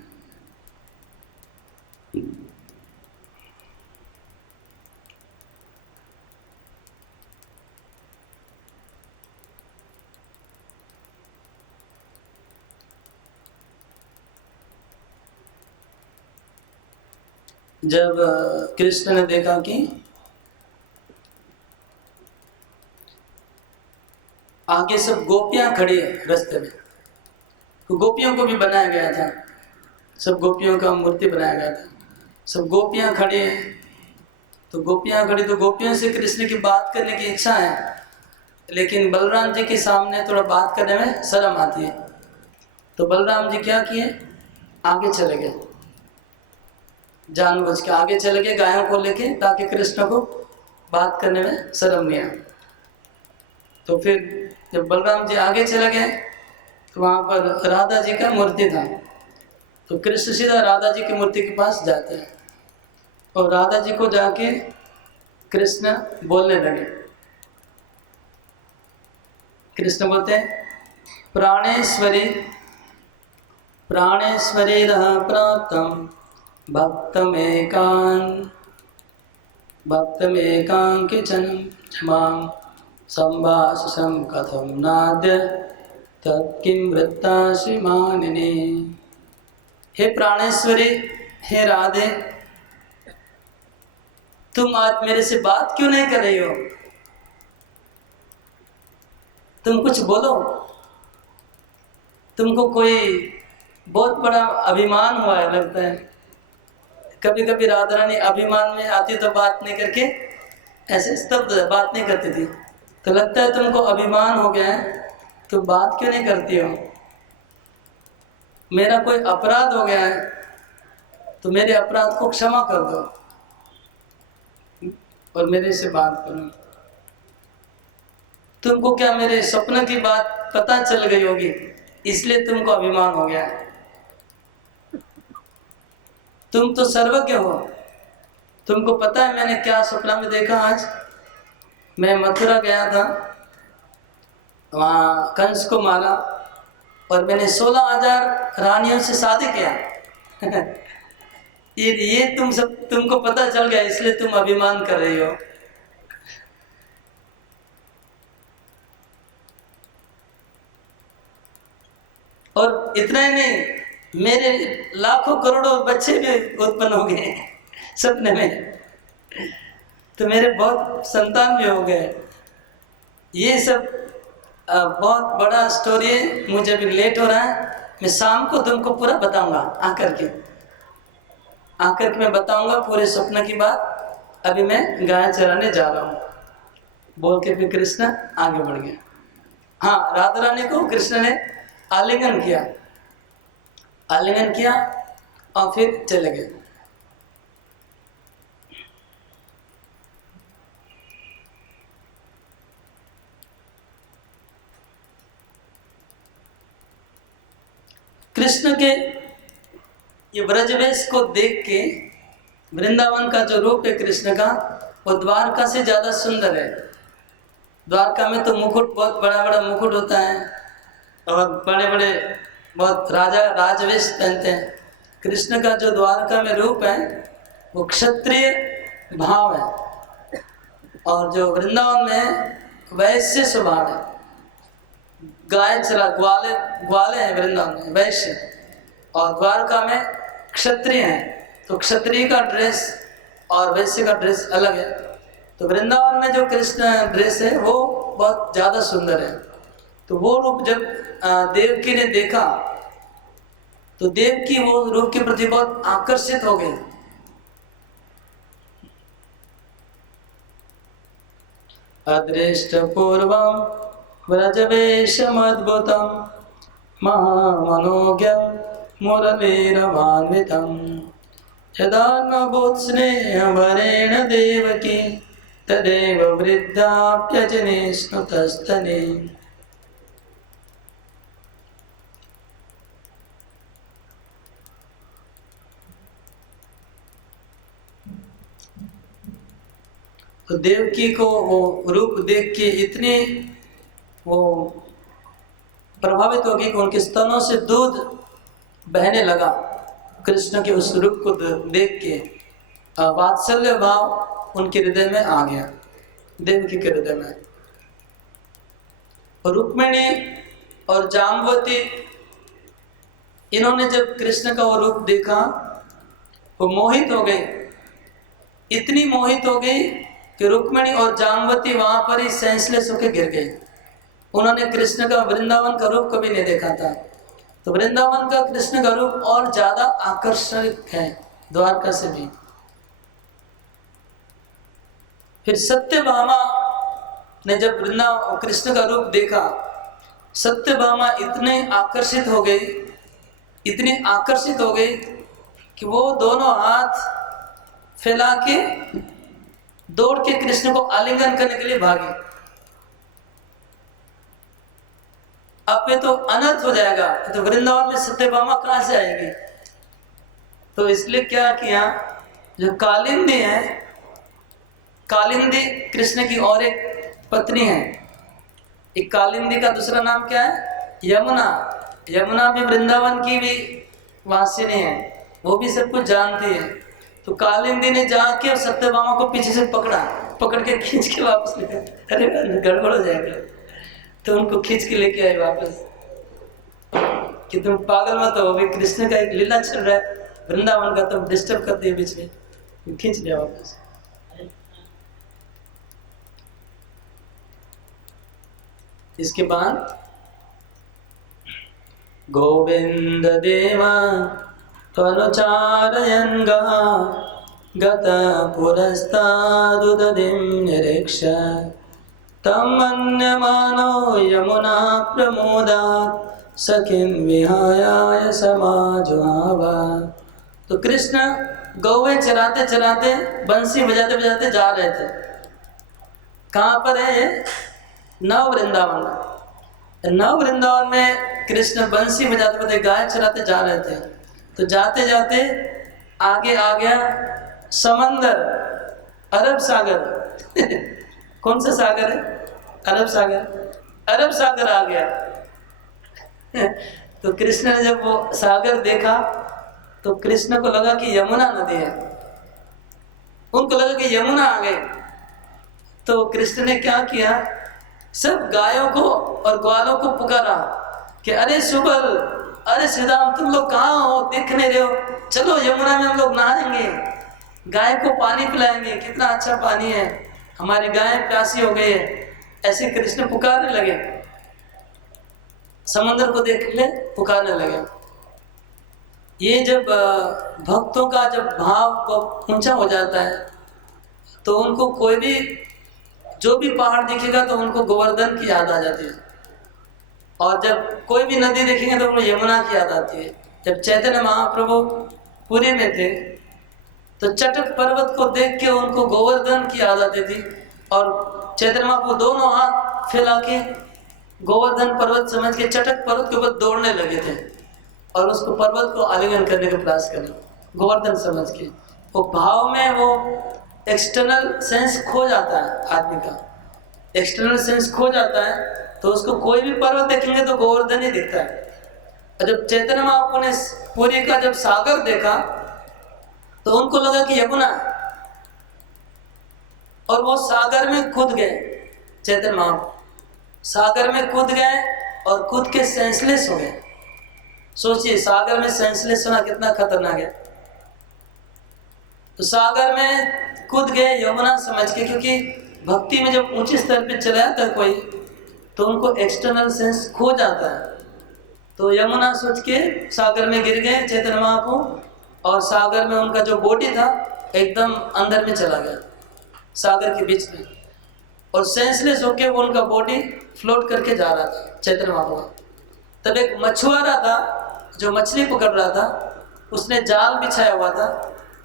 जब कृष्ण ने देखा कि आगे सब गोपियां खड़ी है रास्ते में, तो गोपियों को भी बनाया गया था, सब गोपियों का मूर्ति बनाया गया था, सब गोपियां खड़ी है। तो गोपियां खड़ी, तो गोपियों से कृष्ण की बात करने की इच्छा है, लेकिन बलराम जी के सामने थोड़ा बात करने में शर्म आती है। तो बलराम जी क्या किए, आगे चले गए, जानबूझ के आगे चले गए गायों को लेके, ताकि कृष्ण को बात करने में शर्म नहीं आए। तो फिर जब बलराम जी आगे चले गए तो वहाँ पर राधा जी का मूर्ति था, तो कृष्ण सीधा राधा जी की मूर्ति के पास जाते हैं और राधा जी को जाके कृष्ण बोलने लगे। कृष्ण बोलते हैं, प्राणेश्वरी प्राणेश्वरी प्राप्तम भक्तमेकांकिचन मां संभाषसं कथं नाद्य तत्किं वृत्तासि मानिनी। हे प्राणेश्वरी, हे राधे, तुम आज मेरे से बात क्यों नहीं कर रही हो? तुम कुछ बोलो। तुमको कोई बहुत बड़ा अभिमान हुआ है लगता है। कभी कभी राधा रानी अभिमान में आती तो बात नहीं करके ऐसे स्तब्ध बात नहीं करती थी, तो लगता है तुमको अभिमान हो गया है, तो बात क्यों नहीं करती हो? मेरा कोई अपराध हो गया है तो मेरे अपराध को क्षमा कर दो और मेरे से बात करो। तुमको क्या मेरे स्वप्न की बात पता चल गई होगी, इसलिए तुमको अभिमान हो गया है। तुम तो सर्वज्ञ हो, तुमको पता है मैंने क्या सपना में देखा। आज मैं मथुरा गया था, वहाँ कंस को मारा और मैंने 16,000 रानियों से शादी किया। ये तुमको पता चल गया, इसलिए तुम अभिमान कर रही हो। और इतना ही नहीं, मेरे लाखों करोड़ों बच्चे भी उत्पन्न हो गए सपने में, तो मेरे बहुत संतान भी हो गए। ये सब बहुत बड़ा स्टोरी है। मुझे अभी लेट हो रहा है, मैं शाम को तुमको पूरा बताऊंगा आकर के मैं बताऊंगा पूरे स्वप्न की बात। अभी मैं गाय चराने जा रहा हूँ बोल के फिर कृष्ण आगे बढ़ गया। हाँ, राधा रानी को कृष्ण ने आलिंगन किया और फिर चले गए। कृष्ण के ये ब्रजवेश को देख के वृंदावन का जो रूप है कृष्ण का, वो द्वारका से ज़्यादा सुंदर है। द्वारका में तो मुकुट, बहुत बड़ा बड़ा मुकुट होता है और बड़े बड़े बहुत राजा राजवेश पहनते हैं। कृष्ण का जो द्वारका में रूप है वो क्षत्रिय भाव है, और जो वृंदावन में वैश्य स्वभाव है। गाय चरा ग्वाले हैं वृंदावन में वैश्य, और द्वारका में क्षत्रिय हैं। तो क्षत्रिय का ड्रेस और वैश्य का ड्रेस अलग है। तो वृंदावन में जो कृष्ण ड्रेस है वो बहुत ज़्यादा सुंदर है। तो वो रूप जब देवकी ने देखा तो देवकी वो रूप के प्रति बहुत आकर्षित हो गई। अदृष्ट पूर्वम व्रजवेशमद्भुतं महामनोज्ञं मुरलीरवान्वितं यदा नभूत् स्नेहभरेण देवकी तदेव वृद्धाप्यजने स्नुतस्तने। तो देवकी को वो रूप देख के इतनी वो प्रभावित हो गई कि उनके स्तनों से दूध बहने लगा। कृष्ण के उस रूप को देख के वात्सल्य भाव उनके हृदय में आ गया, देवकी के हृदय में। और रुक्मिणी और जाम्बवती, इन्होंने जब कृष्ण का वो रूप देखा वो मोहित हो गई, इतनी मोहित हो गई कि रुक्मिणी और जाम्बवती वहां पर ही सेंसलेस होकर गिर गई। उन्होंने कृष्ण का वृंदावन का रूप कभी नहीं देखा था। तो वृंदावन का कृष्ण का रूप और ज्यादा आकर्षक है द्वारका से भी। फिर सत्यभामा ने जब वृंदावन कृष्ण का रूप देखा, सत्यभामा इतने आकर्षित हो गई, इतनी आकर्षित हो गई कि वो दोनों हाथ फैला के दौड़ के कृष्ण को आलिंगन करने के लिए भागी। अब ये तो अनर्थ हो जाएगा, तो वृंदावन में सत्यभामा कहां से आएगी। तो इसलिए क्या किया, जो कालिंदी है, कालिंदी कृष्ण की और एक पत्नी है। एक कालिंदी का दूसरा नाम क्या है, यमुना। यमुना भी वृंदावन की भी वासिनी है, वो भी सब कुछ जानती है। तो कालिंदी ने जाके सत्यभामा को पीछे से पकड़ के खींच के वापस ले गए। अरे गड़बड़ हो जाएगा। तो उनको खींच के लेके आए वापस कि तुम पागल मत हो, अभी कृष्ण का एक लीला चल रहा है वृंदावन का, तुम डिस्टर्ब कर दिए बीच में। खींच लिया वापस। इसके बाद गोविंद देवा त्वनुचारयन् गत पुरस्तादुदधिं निरीक्ष्य तम मन्यमानो यमुना प्रमोदात् सखिं विहाय समाजुहाव। तो कृष्ण गौवे चराते चराते, बंसी बजाते बजाते जा रहे थे। कहाँ पर है ये, नव वृंदावन। नव वृंदावन में कृष्ण बंसी बजाते बजाते गाय चराते जा रहे थे। तो जाते जाते आगे आ गया समंदर, अरब सागर। कौन सा सागर है, अरब सागर। अरब सागर आ गया। तो कृष्ण ने जब वो सागर देखा तो कृष्ण को लगा कि यमुना नदी है, उनको लगा कि यमुना आ गई। तो कृष्ण ने क्या किया, सब गायों को और ग्वालों को पुकारा कि अरे सुबल अरे श्री राम तुम लोग कहाँ हो, देख नहीं रहे हो, चलो यमुना में हम लोग नहाएंगे, गाय को पानी पिलाएंगे, कितना अच्छा पानी है, हमारी गाय प्यासी हो गई है। ऐसे कृष्ण पुकारने लगे, समुद्र को देख ले पुकारने लगे। ये जब भक्तों का जब भाव ऊंचा हो जाता है तो उनको कोई भी जो भी पहाड़ दिखेगा तो उनको गोवर्धन की याद आ जाती है, और जब कोई भी नदी देखेंगे तो उनको यमुना की याद आती है। जब चैतन्य महाप्रभु पुरी में थे तो चटक पर्वत को देख के उनको गोवर्धन की याद आती थी, और चैतन्य महाप्रभु दोनों हाथ फैला के गोवर्धन पर्वत समझ के चटक पर्वत के ऊपर दौड़ने लगे थे और उसको पर्वत को आलिंगन करने का प्रयास करें गोवर्धन समझ के। वो भाव में वो एक्सटर्नल सेंस खो जाता है, आदमी का एक्सटर्नल सेंस खो जाता है तो उसको कोई भी पर्वत देखेंगे तो गोवर्धन ही दिखता है। और जब चैतन्य महाप्रभु ने पुरी का जब सागर देखा तो उनको लगा कि यमुना, और वो सागर में कूद गए। चैतन्य महाप्रभु सागर में कूद गए और कूद के सेंसलेस हो गए। सोचिए सागर में सेंसलेस होना कितना खतरनाक है। तो सागर में कूद गए यमुना समझ के, क्योंकि भक्ति में जब ऊंचे स्तर पे चला जाता है कोई तो उनको एक्सटर्नल सेंस खो जाता है। तो यमुना सोच के सागर में गिर गए चैतन्य महाप्रभु, और सागर में उनका जो बॉडी था एकदम अंदर में चला गया सागर के बीच में, और सेंसलेस होके वो उनका बॉडी फ्लोट करके जा रहा था चैतन्य महाप्रभु। तब एक मछुआरा था जो मछली पकड़ रहा था, उसने जाल बिछाया हुआ था,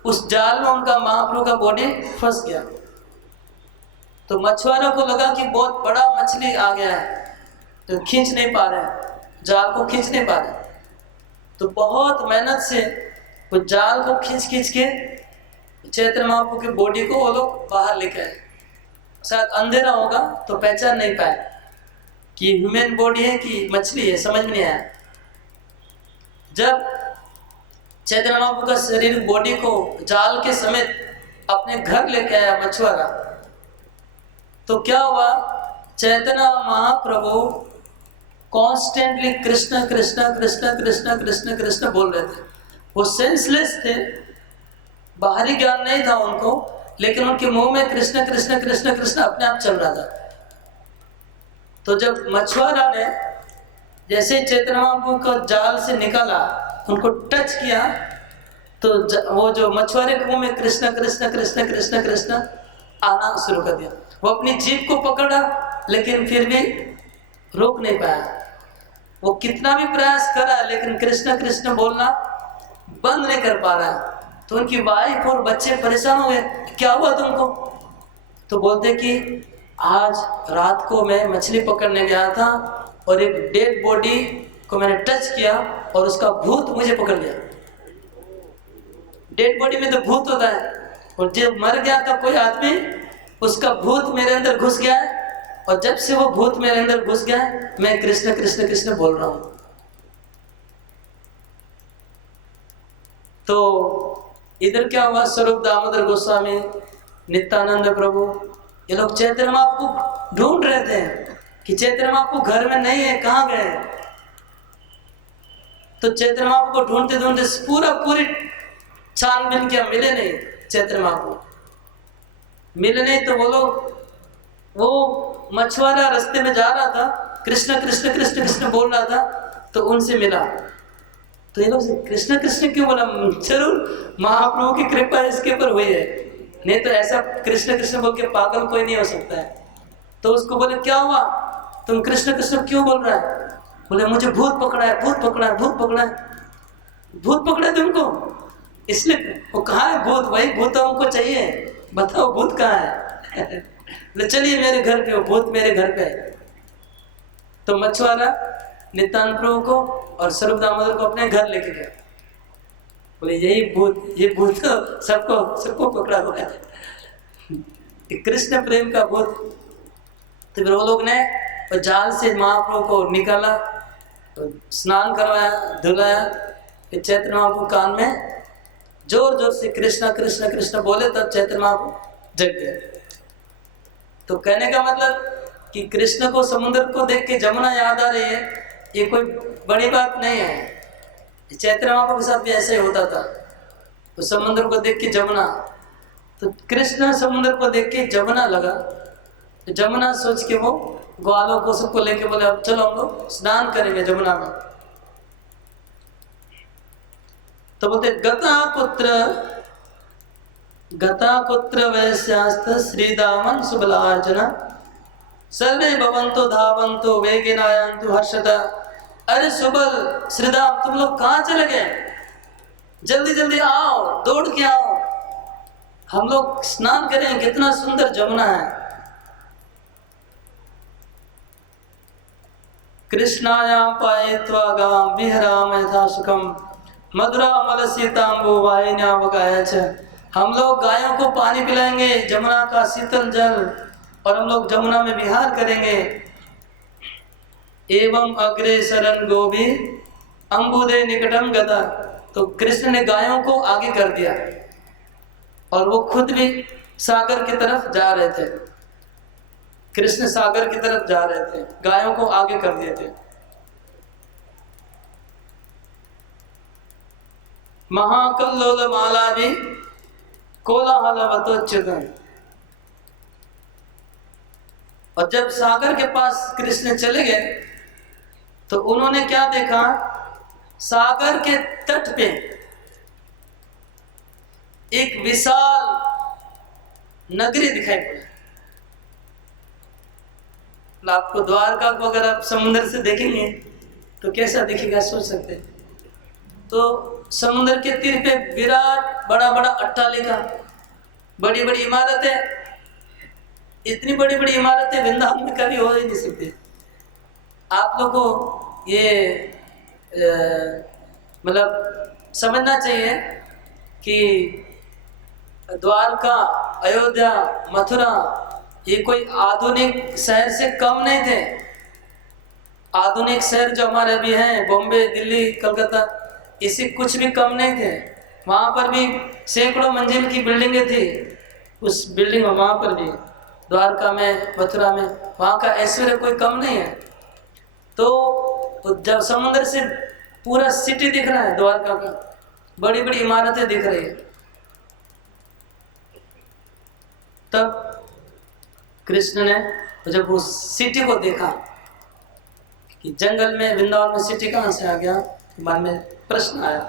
उस जाल में उनका महाप्रभु का बॉडी फंस गया। तो मछुआरों को लगा कि बहुत बड़ा मछली आ गया है तो खींच नहीं पा रहे हैं, जाल को खींच नहीं पा रहे, तो बहुत मेहनत से वो जाल को खींच खींच के चैतन्य महाप्रभु की बॉडी को वो लोग बाहर लेके आए। शायद अंधेरा होगा तो पहचान नहीं पाए कि ह्यूमन बॉडी है कि मछली है, समझ में नहीं आया। जब चैतन्य महाप्रभु का शरीर बॉडी को जाल के समेत अपने घर लेके आया मछुआरा, तो क्या हुआ, चैतन्य महाप्रभु कॉन्स्टेंटली कृष्ण कृष्ण कृष्ण कृष्ण कृष्ण कृष्ण बोल रहे थे। वो सेंसलेस थे, बाहरी ज्ञान नहीं था उनको, लेकिन उनके मुंह में कृष्ण कृष्ण कृष्ण कृष्ण अपने आप चल रहा था। तो जब मछुआरा ने जैसे चैतन्य महाप्रभु को जाल से निकाला, उनको टच किया, तो वो जो मछुआरे के मुंह में कृष्ण कृष्ण कृष्ण कृष्ण कृष्ण आना शुरू कर दिया। वो अपनी जीभ को पकड़ा लेकिन फिर भी रोक नहीं पाया। वो कितना भी प्रयास करा लेकिन कृष्ण कृष्ण बोलना बंद नहीं कर पा रहा है। तो उनकी वाइफ और बच्चे परेशान हो गए, क्या हुआ तुमको? तो बोलते कि आज रात को मैं मछली पकड़ने गया था और एक डेड बॉडी को मैंने टच किया और उसका भूत मुझे पकड़ लिया। डेड बॉडी में तो भूत होता है, और जब मर गया था कोई आदमी, उसका भूत मेरे अंदर घुस गया है, और जब से वो भूत मेरे अंदर घुस गया है मैं कृष्ण कृष्ण कृष्ण बोल रहा हूं। तो इधर क्या हुआ, स्वरूप दामोदर गोस्वामी, नित्यानंद प्रभु, ये लोग चैतन्य महाप्रभु ढूंढ रहे थे कि चैतन्य महाप्रभु घर में नहीं है, कहाँ गए। तो चैतन्य महाप्रभु को ढूंढते ढूंढते पूरी छानबीन किया, मिले नहीं चैतन्य महाप्रभु, मिले नहीं। तो वो मछुआरा रास्ते में जा रहा था, कृष्ण कृष्ण कृष्ण कृष्ण बोल रहा था, तो उनसे मिला। तो ये लोग कृष्ण कृष्ण क्यों बोला? जरूर महाप्रभु की कृपा इसके ऊपर हुई है, नहीं तो ऐसा कृष्ण कृष्ण बोल के पागल कोई नहीं हो सकता है। तो उसको बोले क्या हुआ, तुम कृष्ण कृष्ण क्यों बोल रहा है? बोले मुझे भूत पकड़ा है, भूत पकड़ा है, भूत पकड़ा है। भूत पकड़ा है तुमको? इसलिए वो कहाँ है भूत? वही भूत हमको चाहिए, बताओ भूत कहाँ है? बोले चलिए मेरे घर पे, वो भूत मेरे घर पे है। तो मछुआरा नित्यानंद प्रभु को और स्वरूप दामोदर को अपने घर लेके गया। बोले यही भूत, ये भूत तो सबको पकड़ा हुआ है, कृष्ण प्रेम का भूत। तो फिर वो लोग ने जाल से महाप्रभु को निकाला, तो स्नान करवाया, धुलाया, फिर चैतन्य महाप्रभु कान में जोर जोर से कृष्ण कृष्ण कृष्ण बोले, तब चैतन्य महाप्रभु जग गए। तो कहने का मतलब कि कृष्ण को समुद्र को देख के जमुना याद आ रही है, ये कोई बड़ी बात नहीं है। चैतन्य महाप्रभु के साथ भी ऐसे ही होता था। तो समुद्र को देख के जमुना, तो कृष्ण समुद्र को देख के जमुना लगा, तो जमुना सोच के वो ग्वालों को सबको लेके बोले अब चलो हम लोग स्नान करेंगे जमुना में। तो बोलते गता पुत्र वैश्यास्त श्रीदामन सुबलार्जुन सर्वे भवंतो धावंतो वेगिनायंतु हर्षता। अरे सुबल श्रीदाम तुम लोग कहाँ चले गए, जल्दी जल्दी आओ, दौड़ के आओ, हम लोग स्नान करें, कितना सुंदर जमुना है। कृष्णाया पायित्वा गां विहराम यथा सुखम मधुरा अमल सीतांबो वाहिन्यावगाय च। हम लोग गायों को पानी पिलाएंगे जमुना का शीतल जल, और हम लोग जमुना में विहार करेंगे। एवं अग्रे शरण गोभी अंबुदे निकटम गदा। तो कृष्ण ने गायों को आगे कर दिया और वो खुद भी सागर की तरफ जा रहे थे। कृष्ण सागर की तरफ जा रहे थे, गायों को आगे कर दिए थे। महाकल्लोल माला भी कोलाहलवतोच्युतम्। और जब सागर के पास कृष्ण चले गए तो उन्होंने क्या देखा, सागर के तट पे एक विशाल नगरी दिखाई पड़ी। आपको द्वारका को अगर आप समुद्र से देखेंगे तो कैसा दिखेगा सोच सकते हैं। तो समुद्र के तीर पे विराट बड़ा बड़ा अट्टालिका, बड़ी बड़ी इमारतें, इतनी बड़ी बड़ी इमारतें वृंदावन में कभी हो ही नहीं सकती। आप लोगों को ये मतलब समझना चाहिए कि द्वारका, अयोध्या, मथुरा ये कोई आधुनिक शहर से कम नहीं थे। आधुनिक शहर जो हमारे अभी हैं, बॉम्बे, दिल्ली, कलकत्ता, इससे कुछ भी कम नहीं थे। वहाँ पर भी सैकड़ों मंजिल की बिल्डिंगें थी। उस बिल्डिंग में वहाँ पर भी द्वारका में, मथुरा में, वहाँ का ऐश्वर्य कोई कम नहीं है। तो जब समुद्र से पूरा सिटी दिख रहा है द्वारका का, बड़ी बड़ी इमारतें दिख रही है, तब कृष्ण ने जब उस सिटी को देखा कि जंगल में, वृंदावन में सिटी कहाँ से आ गया, मन में प्रश्न आया।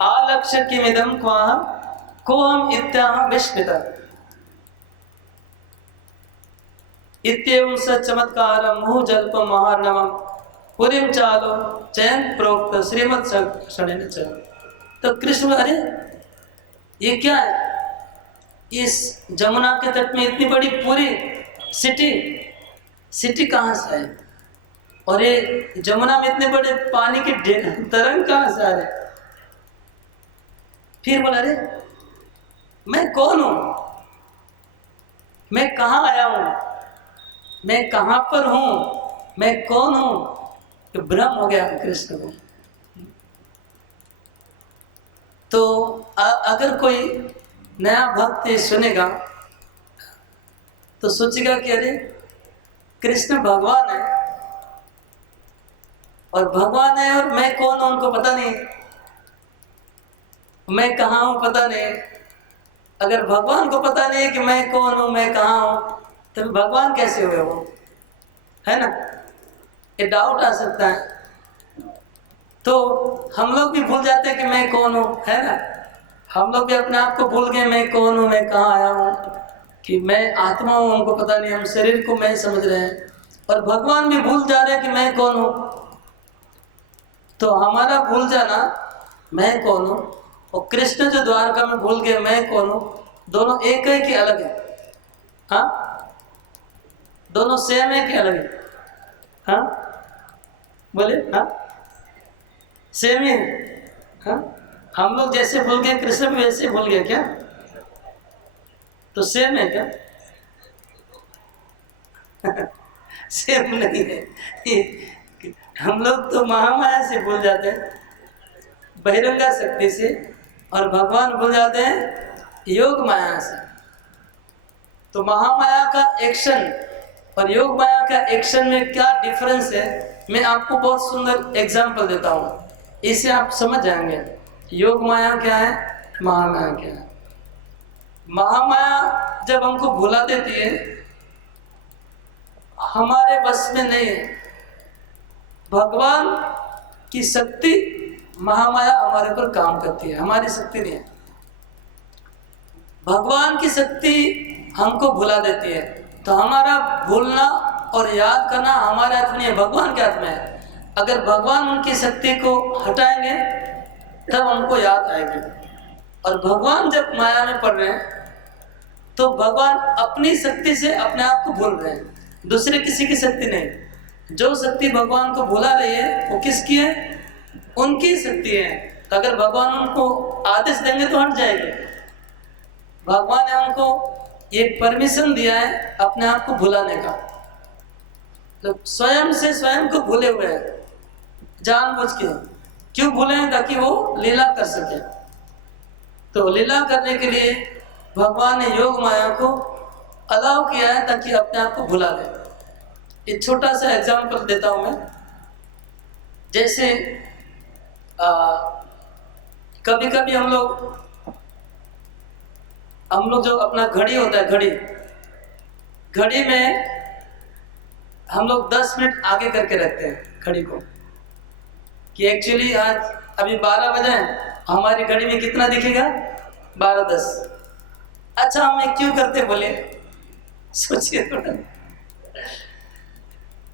आलक्ष्य किमिदं क्वाहं कोहम इत्याह विस्मिता। इत्येवं स चमत्कारं मुहुः जल्प महार्णवम् पुरीं चालो चयन प्रोक्त श्रीमत् शरणेन च। तो कृष्ण, अरे ये क्या है, इस जमुना के तट में इतनी बड़ी पूरी सिटी कहाँ से है, और ये जमुना में इतने बड़े पानी के तरंग कहाँ से आ रहे। फिर बोला, अरे मैं कौन हूँ, मैं कहाँ आया हूँ, मैं कहाँ पर हूँ, मैं कौन हूँ। तो भ्रम हो गया कृष्ण को। तो अगर कोई नया भक्त सुनेगा तो सोचेगा कि अरे कृष्ण भगवान है, और भगवान है और मैं कौन हूं उनको पता नहीं, मैं कहाँ हूं पता नहीं। अगर भगवान को पता नहीं है कि मैं कौन हूं, मैं कहाँ हूं, तो भगवान कैसे हुए वो, है ना, ये डाउट आ सकता है। तो हम लोग भी भूल जाते हैं कि मैं कौन हूं, है ना, हम लोग भी अपने आप को भूल गए, मैं कौन हूं, मैं कहाँ आया हूं, कि मैं आत्मा हूं, हमको पता नहीं, हम शरीर को मैं समझ रहे हैं, और भगवान भी भूल जा रहे हैं कि मैं कौन हूं। तो हमारा भूल जाना मैं कौन हूं, और कृष्ण जो द्वारका में भूल गए मैं कौन हूं, दोनों एक है कि अलग है? हाँ, दोनों सेम है कि अलग है? हाँ बोले, हाँ सेम ही है। हाँ, हम लोग जैसे भूल गए कृष्ण भी वैसे भूल गए क्या? तो सेम है क्या? सेम नहीं है। हम लोग तो महामाया से भूल जाते हैं, बहिरंगा शक्ति से, और भगवान भूल जाते हैं योग माया से। तो महामाया का एक्शन और योग माया का एक्शन में क्या डिफरेंस है, मैं आपको बहुत सुंदर एग्जाम्पल देता हूँ। इसे आप समझ जाएंगे योग माया क्या है, महामाया क्या है। महामाया जब हमको भुला देती है, हमारे बस में नहीं है। भगवान की शक्ति महामाया हमारे ऊपर काम करती है, हमारी शक्ति नहीं है। भगवान की शक्ति हमको भुला देती है, तो हमारा भूलना और याद करना हमारे हाथ में है, भगवान के हाथ में है। अगर भगवान उनकी शक्ति को हटाएंगे तब हमको याद आएगी। और भगवान जब माया में पड़ रहे हैं तो भगवान अपनी शक्ति से अपने आप को भूल रहे हैं, दूसरे किसी की शक्ति नहीं। जो शक्ति भगवान को भुला रही है वो किसकी है? उनकी शक्ति है। तो अगर भगवान उनको आदेश देंगे तो हट जाएगी। भगवान ने हमको ये परमिशन दिया है अपने आप को भुलाने का, तो स्वयं से स्वयं को भूले हुए हैं, जानबूझ के। क्यों भूले हैं? ताकि वो लीला कर सके। तो लीला करने के लिए भगवान ने योग माया को अलाउ किया है ताकि अपने आप को भुला ले। एक छोटा सा एग्जाम्पल देता हूं मैं। जैसे कभी कभी हम लोग जो अपना घड़ी होता है, घड़ी में हम लोग 10 मिनट आगे करके रखते हैं घड़ी को, कि एक्चुअली आज अभी 12 बजे हैं, हमारी घड़ी में कितना दिखेगा? 12:10। अच्छा, हम ये क्यों करते बोले? सोचिए थोड़ा,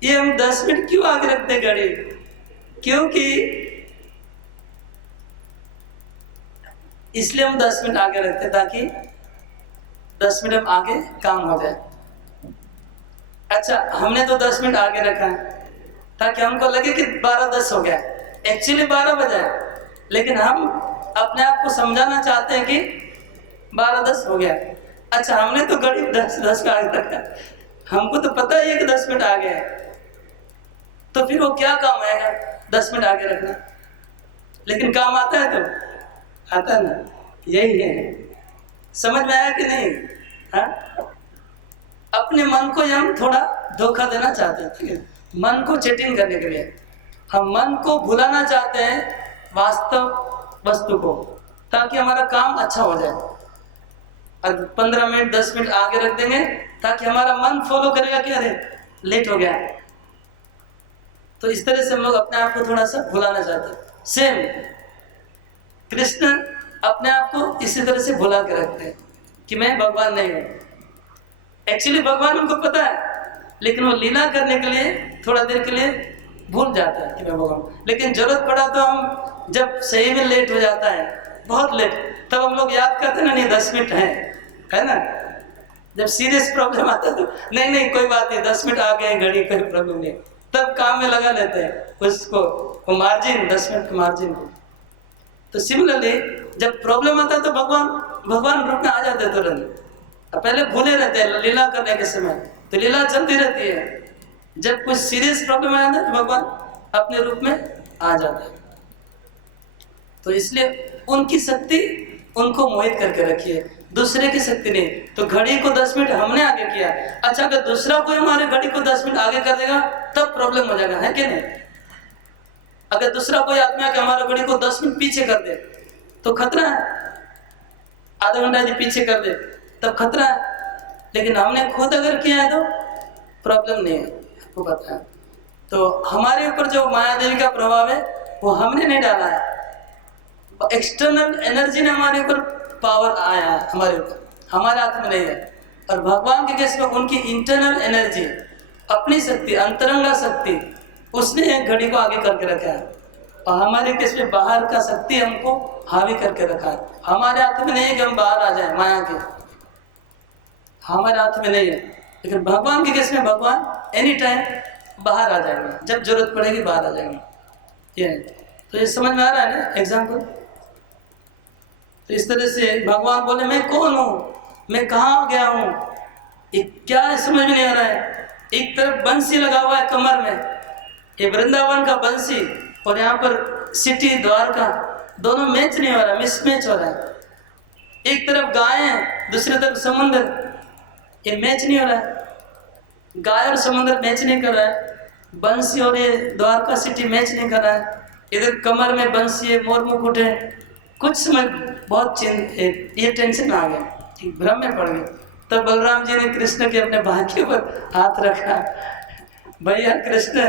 ये हम 10 मिनट क्यों आगे रखते घड़ी? क्योंकि इसलिए हम 10 मिनट आगे रखते ताकि 10 मिनट हम आगे काम हो जाए। अच्छा, हमने तो 10 मिनट आगे रखा है ताकि हमको लगे कि 12:10 हो गया, एक्चुअली 12 बजा है, लेकिन हम अपने आप को समझाना चाहते हैं कि 12:10 हो गया। अच्छा, हमने तो घड़ी 10 का आगे रखा, हमको तो पता ही है कि 10 मिनट आगे है, तो फिर वो क्या काम आएगा 10 मिनट आगे रखना? लेकिन काम आता है तो आता ना, यही है। समझ में आया कि नहीं? हाँ, अपने मन को हम थोड़ा धोखा देना चाहते हैं, ठीक है? मन को चीटिंग करने के लिए हम मन को भुलाना चाहते हैं वास्तव वस्तु को, ताकि हमारा काम अच्छा हो जाए। और 15 मिनट 10 मिनट आगे रख देंगे ताकि हमारा मन फॉलो करेगा कि अरे लेट हो गया। तो इस तरह से हम लोग अपने आप को थोड़ा सा भुलाना चाहते हैं। सेम कृष्ण अपने आप को इसी तरह से भुला के रखते हैं कि मैं भगवान नहीं हूँ। एक्चुअली भगवान उनको पता है, लेकिन वो लीला करने के लिए थोड़ा देर के लिए भूल जाता है कि मैं भगवान। लेकिन जरूरत पड़ा तो हम जब सही में लेट हो जाता है, बहुत लेट, तब हम लोग याद करते हैं ना, नहीं 10 मिनट है ना। जब सीरियस प्रॉब्लम आता है तो नहीं कोई बात नहीं, 10 मिनट आ गए घड़ी, कोई प्रॉब्लम नहीं, तब काम में लगा लेते हैं उसको, वो मार्जिन 10 मिनट का मार्जिन को। तो सिमिलरली जब प्रॉब्लम आता है तो भगवान रूप में आ जाते हैं तुरंत। पहले भूले रहते हैं लीला करने के समय, तो लीला चलती रहती है। जब कुछ सीरियस प्रॉब्लम आया तो भगवान अपने रूप में आ जाते हैं। तो इसलिए उनकी शक्ति उनको मोहित करके रखिए, दूसरे की शक्ति नहीं। तो घड़ी को 10 मिनट हमने आगे किया, अच्छा अगर दूसरा कोई हमारे घड़ी को 10 मिनट आगे कर देगा तब प्रॉब्लम हो जाएगा, है कि नहीं? अगर दूसरा कोई आदमी आके हमारे घड़ी को 10 मिनट पीछे कर दे तो खतरा है, आधा घंटा यदि पीछे कर दे तब खतरा है। लेकिन हमने खुद अगर किया है तो प्रॉब्लम नहीं है, आपको पता है। तो हमारे ऊपर जो माया देवी का प्रभाव है वो हमने नहीं डाला है, एक्सटर्नल एनर्जी ने हमारे ऊपर पावर आया है, हमारे ऊपर, हमारे हाथ में नहीं है। और भगवान के केस में उनकी इंटरनल एनर्जी, अपनी शक्ति, अंतरंगा शक्ति, उसने एक घड़ी को आगे करके रखा है। और हमारे केस में बाहर का शक्ति हमको हावी करके रखा है। हमारे हाथ में नहीं है कि हम बाहर आ जाए माया के, हमारे हाथ में नहीं है। लेकिन भगवान के केस में भगवान एनी टाइम बाहर आ जाएंगे, जब जरूरत पड़ेगी बाहर आ जाएंगे। ये तो ये समझ में आ रहा है ना एग्जाम्पल? तो इस तरह से भगवान बोले मैं कौन हूँ, मैं कहाँ गया हूँ, क्या है समझ में नहीं आ रहा है। एक तरफ बंसी लगा हुआ है कमर में, ये वृंदावन का बंसी, और यहाँ पर सिटी द्वारका, दोनों मैच नहीं हो रहा, मिसमैच हो रहा है। एक तरफ गाय है, दूसरी तरफ समुद्र, ये मैच नहीं हो रहा है। गाय और समुद्र मैच नहीं कर रहा है, बंसी और ये द्वारका सिटी मैच नहीं कर रहा है। इधर कमर में बंसी है, मोर मुकुट है। कुछ समय बहुत ये टेंशन में आ गए, एक भ्रम में पड़ गए। तब बलराम जी ने कृष्ण के अपने बाह के ऊपर हाथ रखा, भैया कृष्ण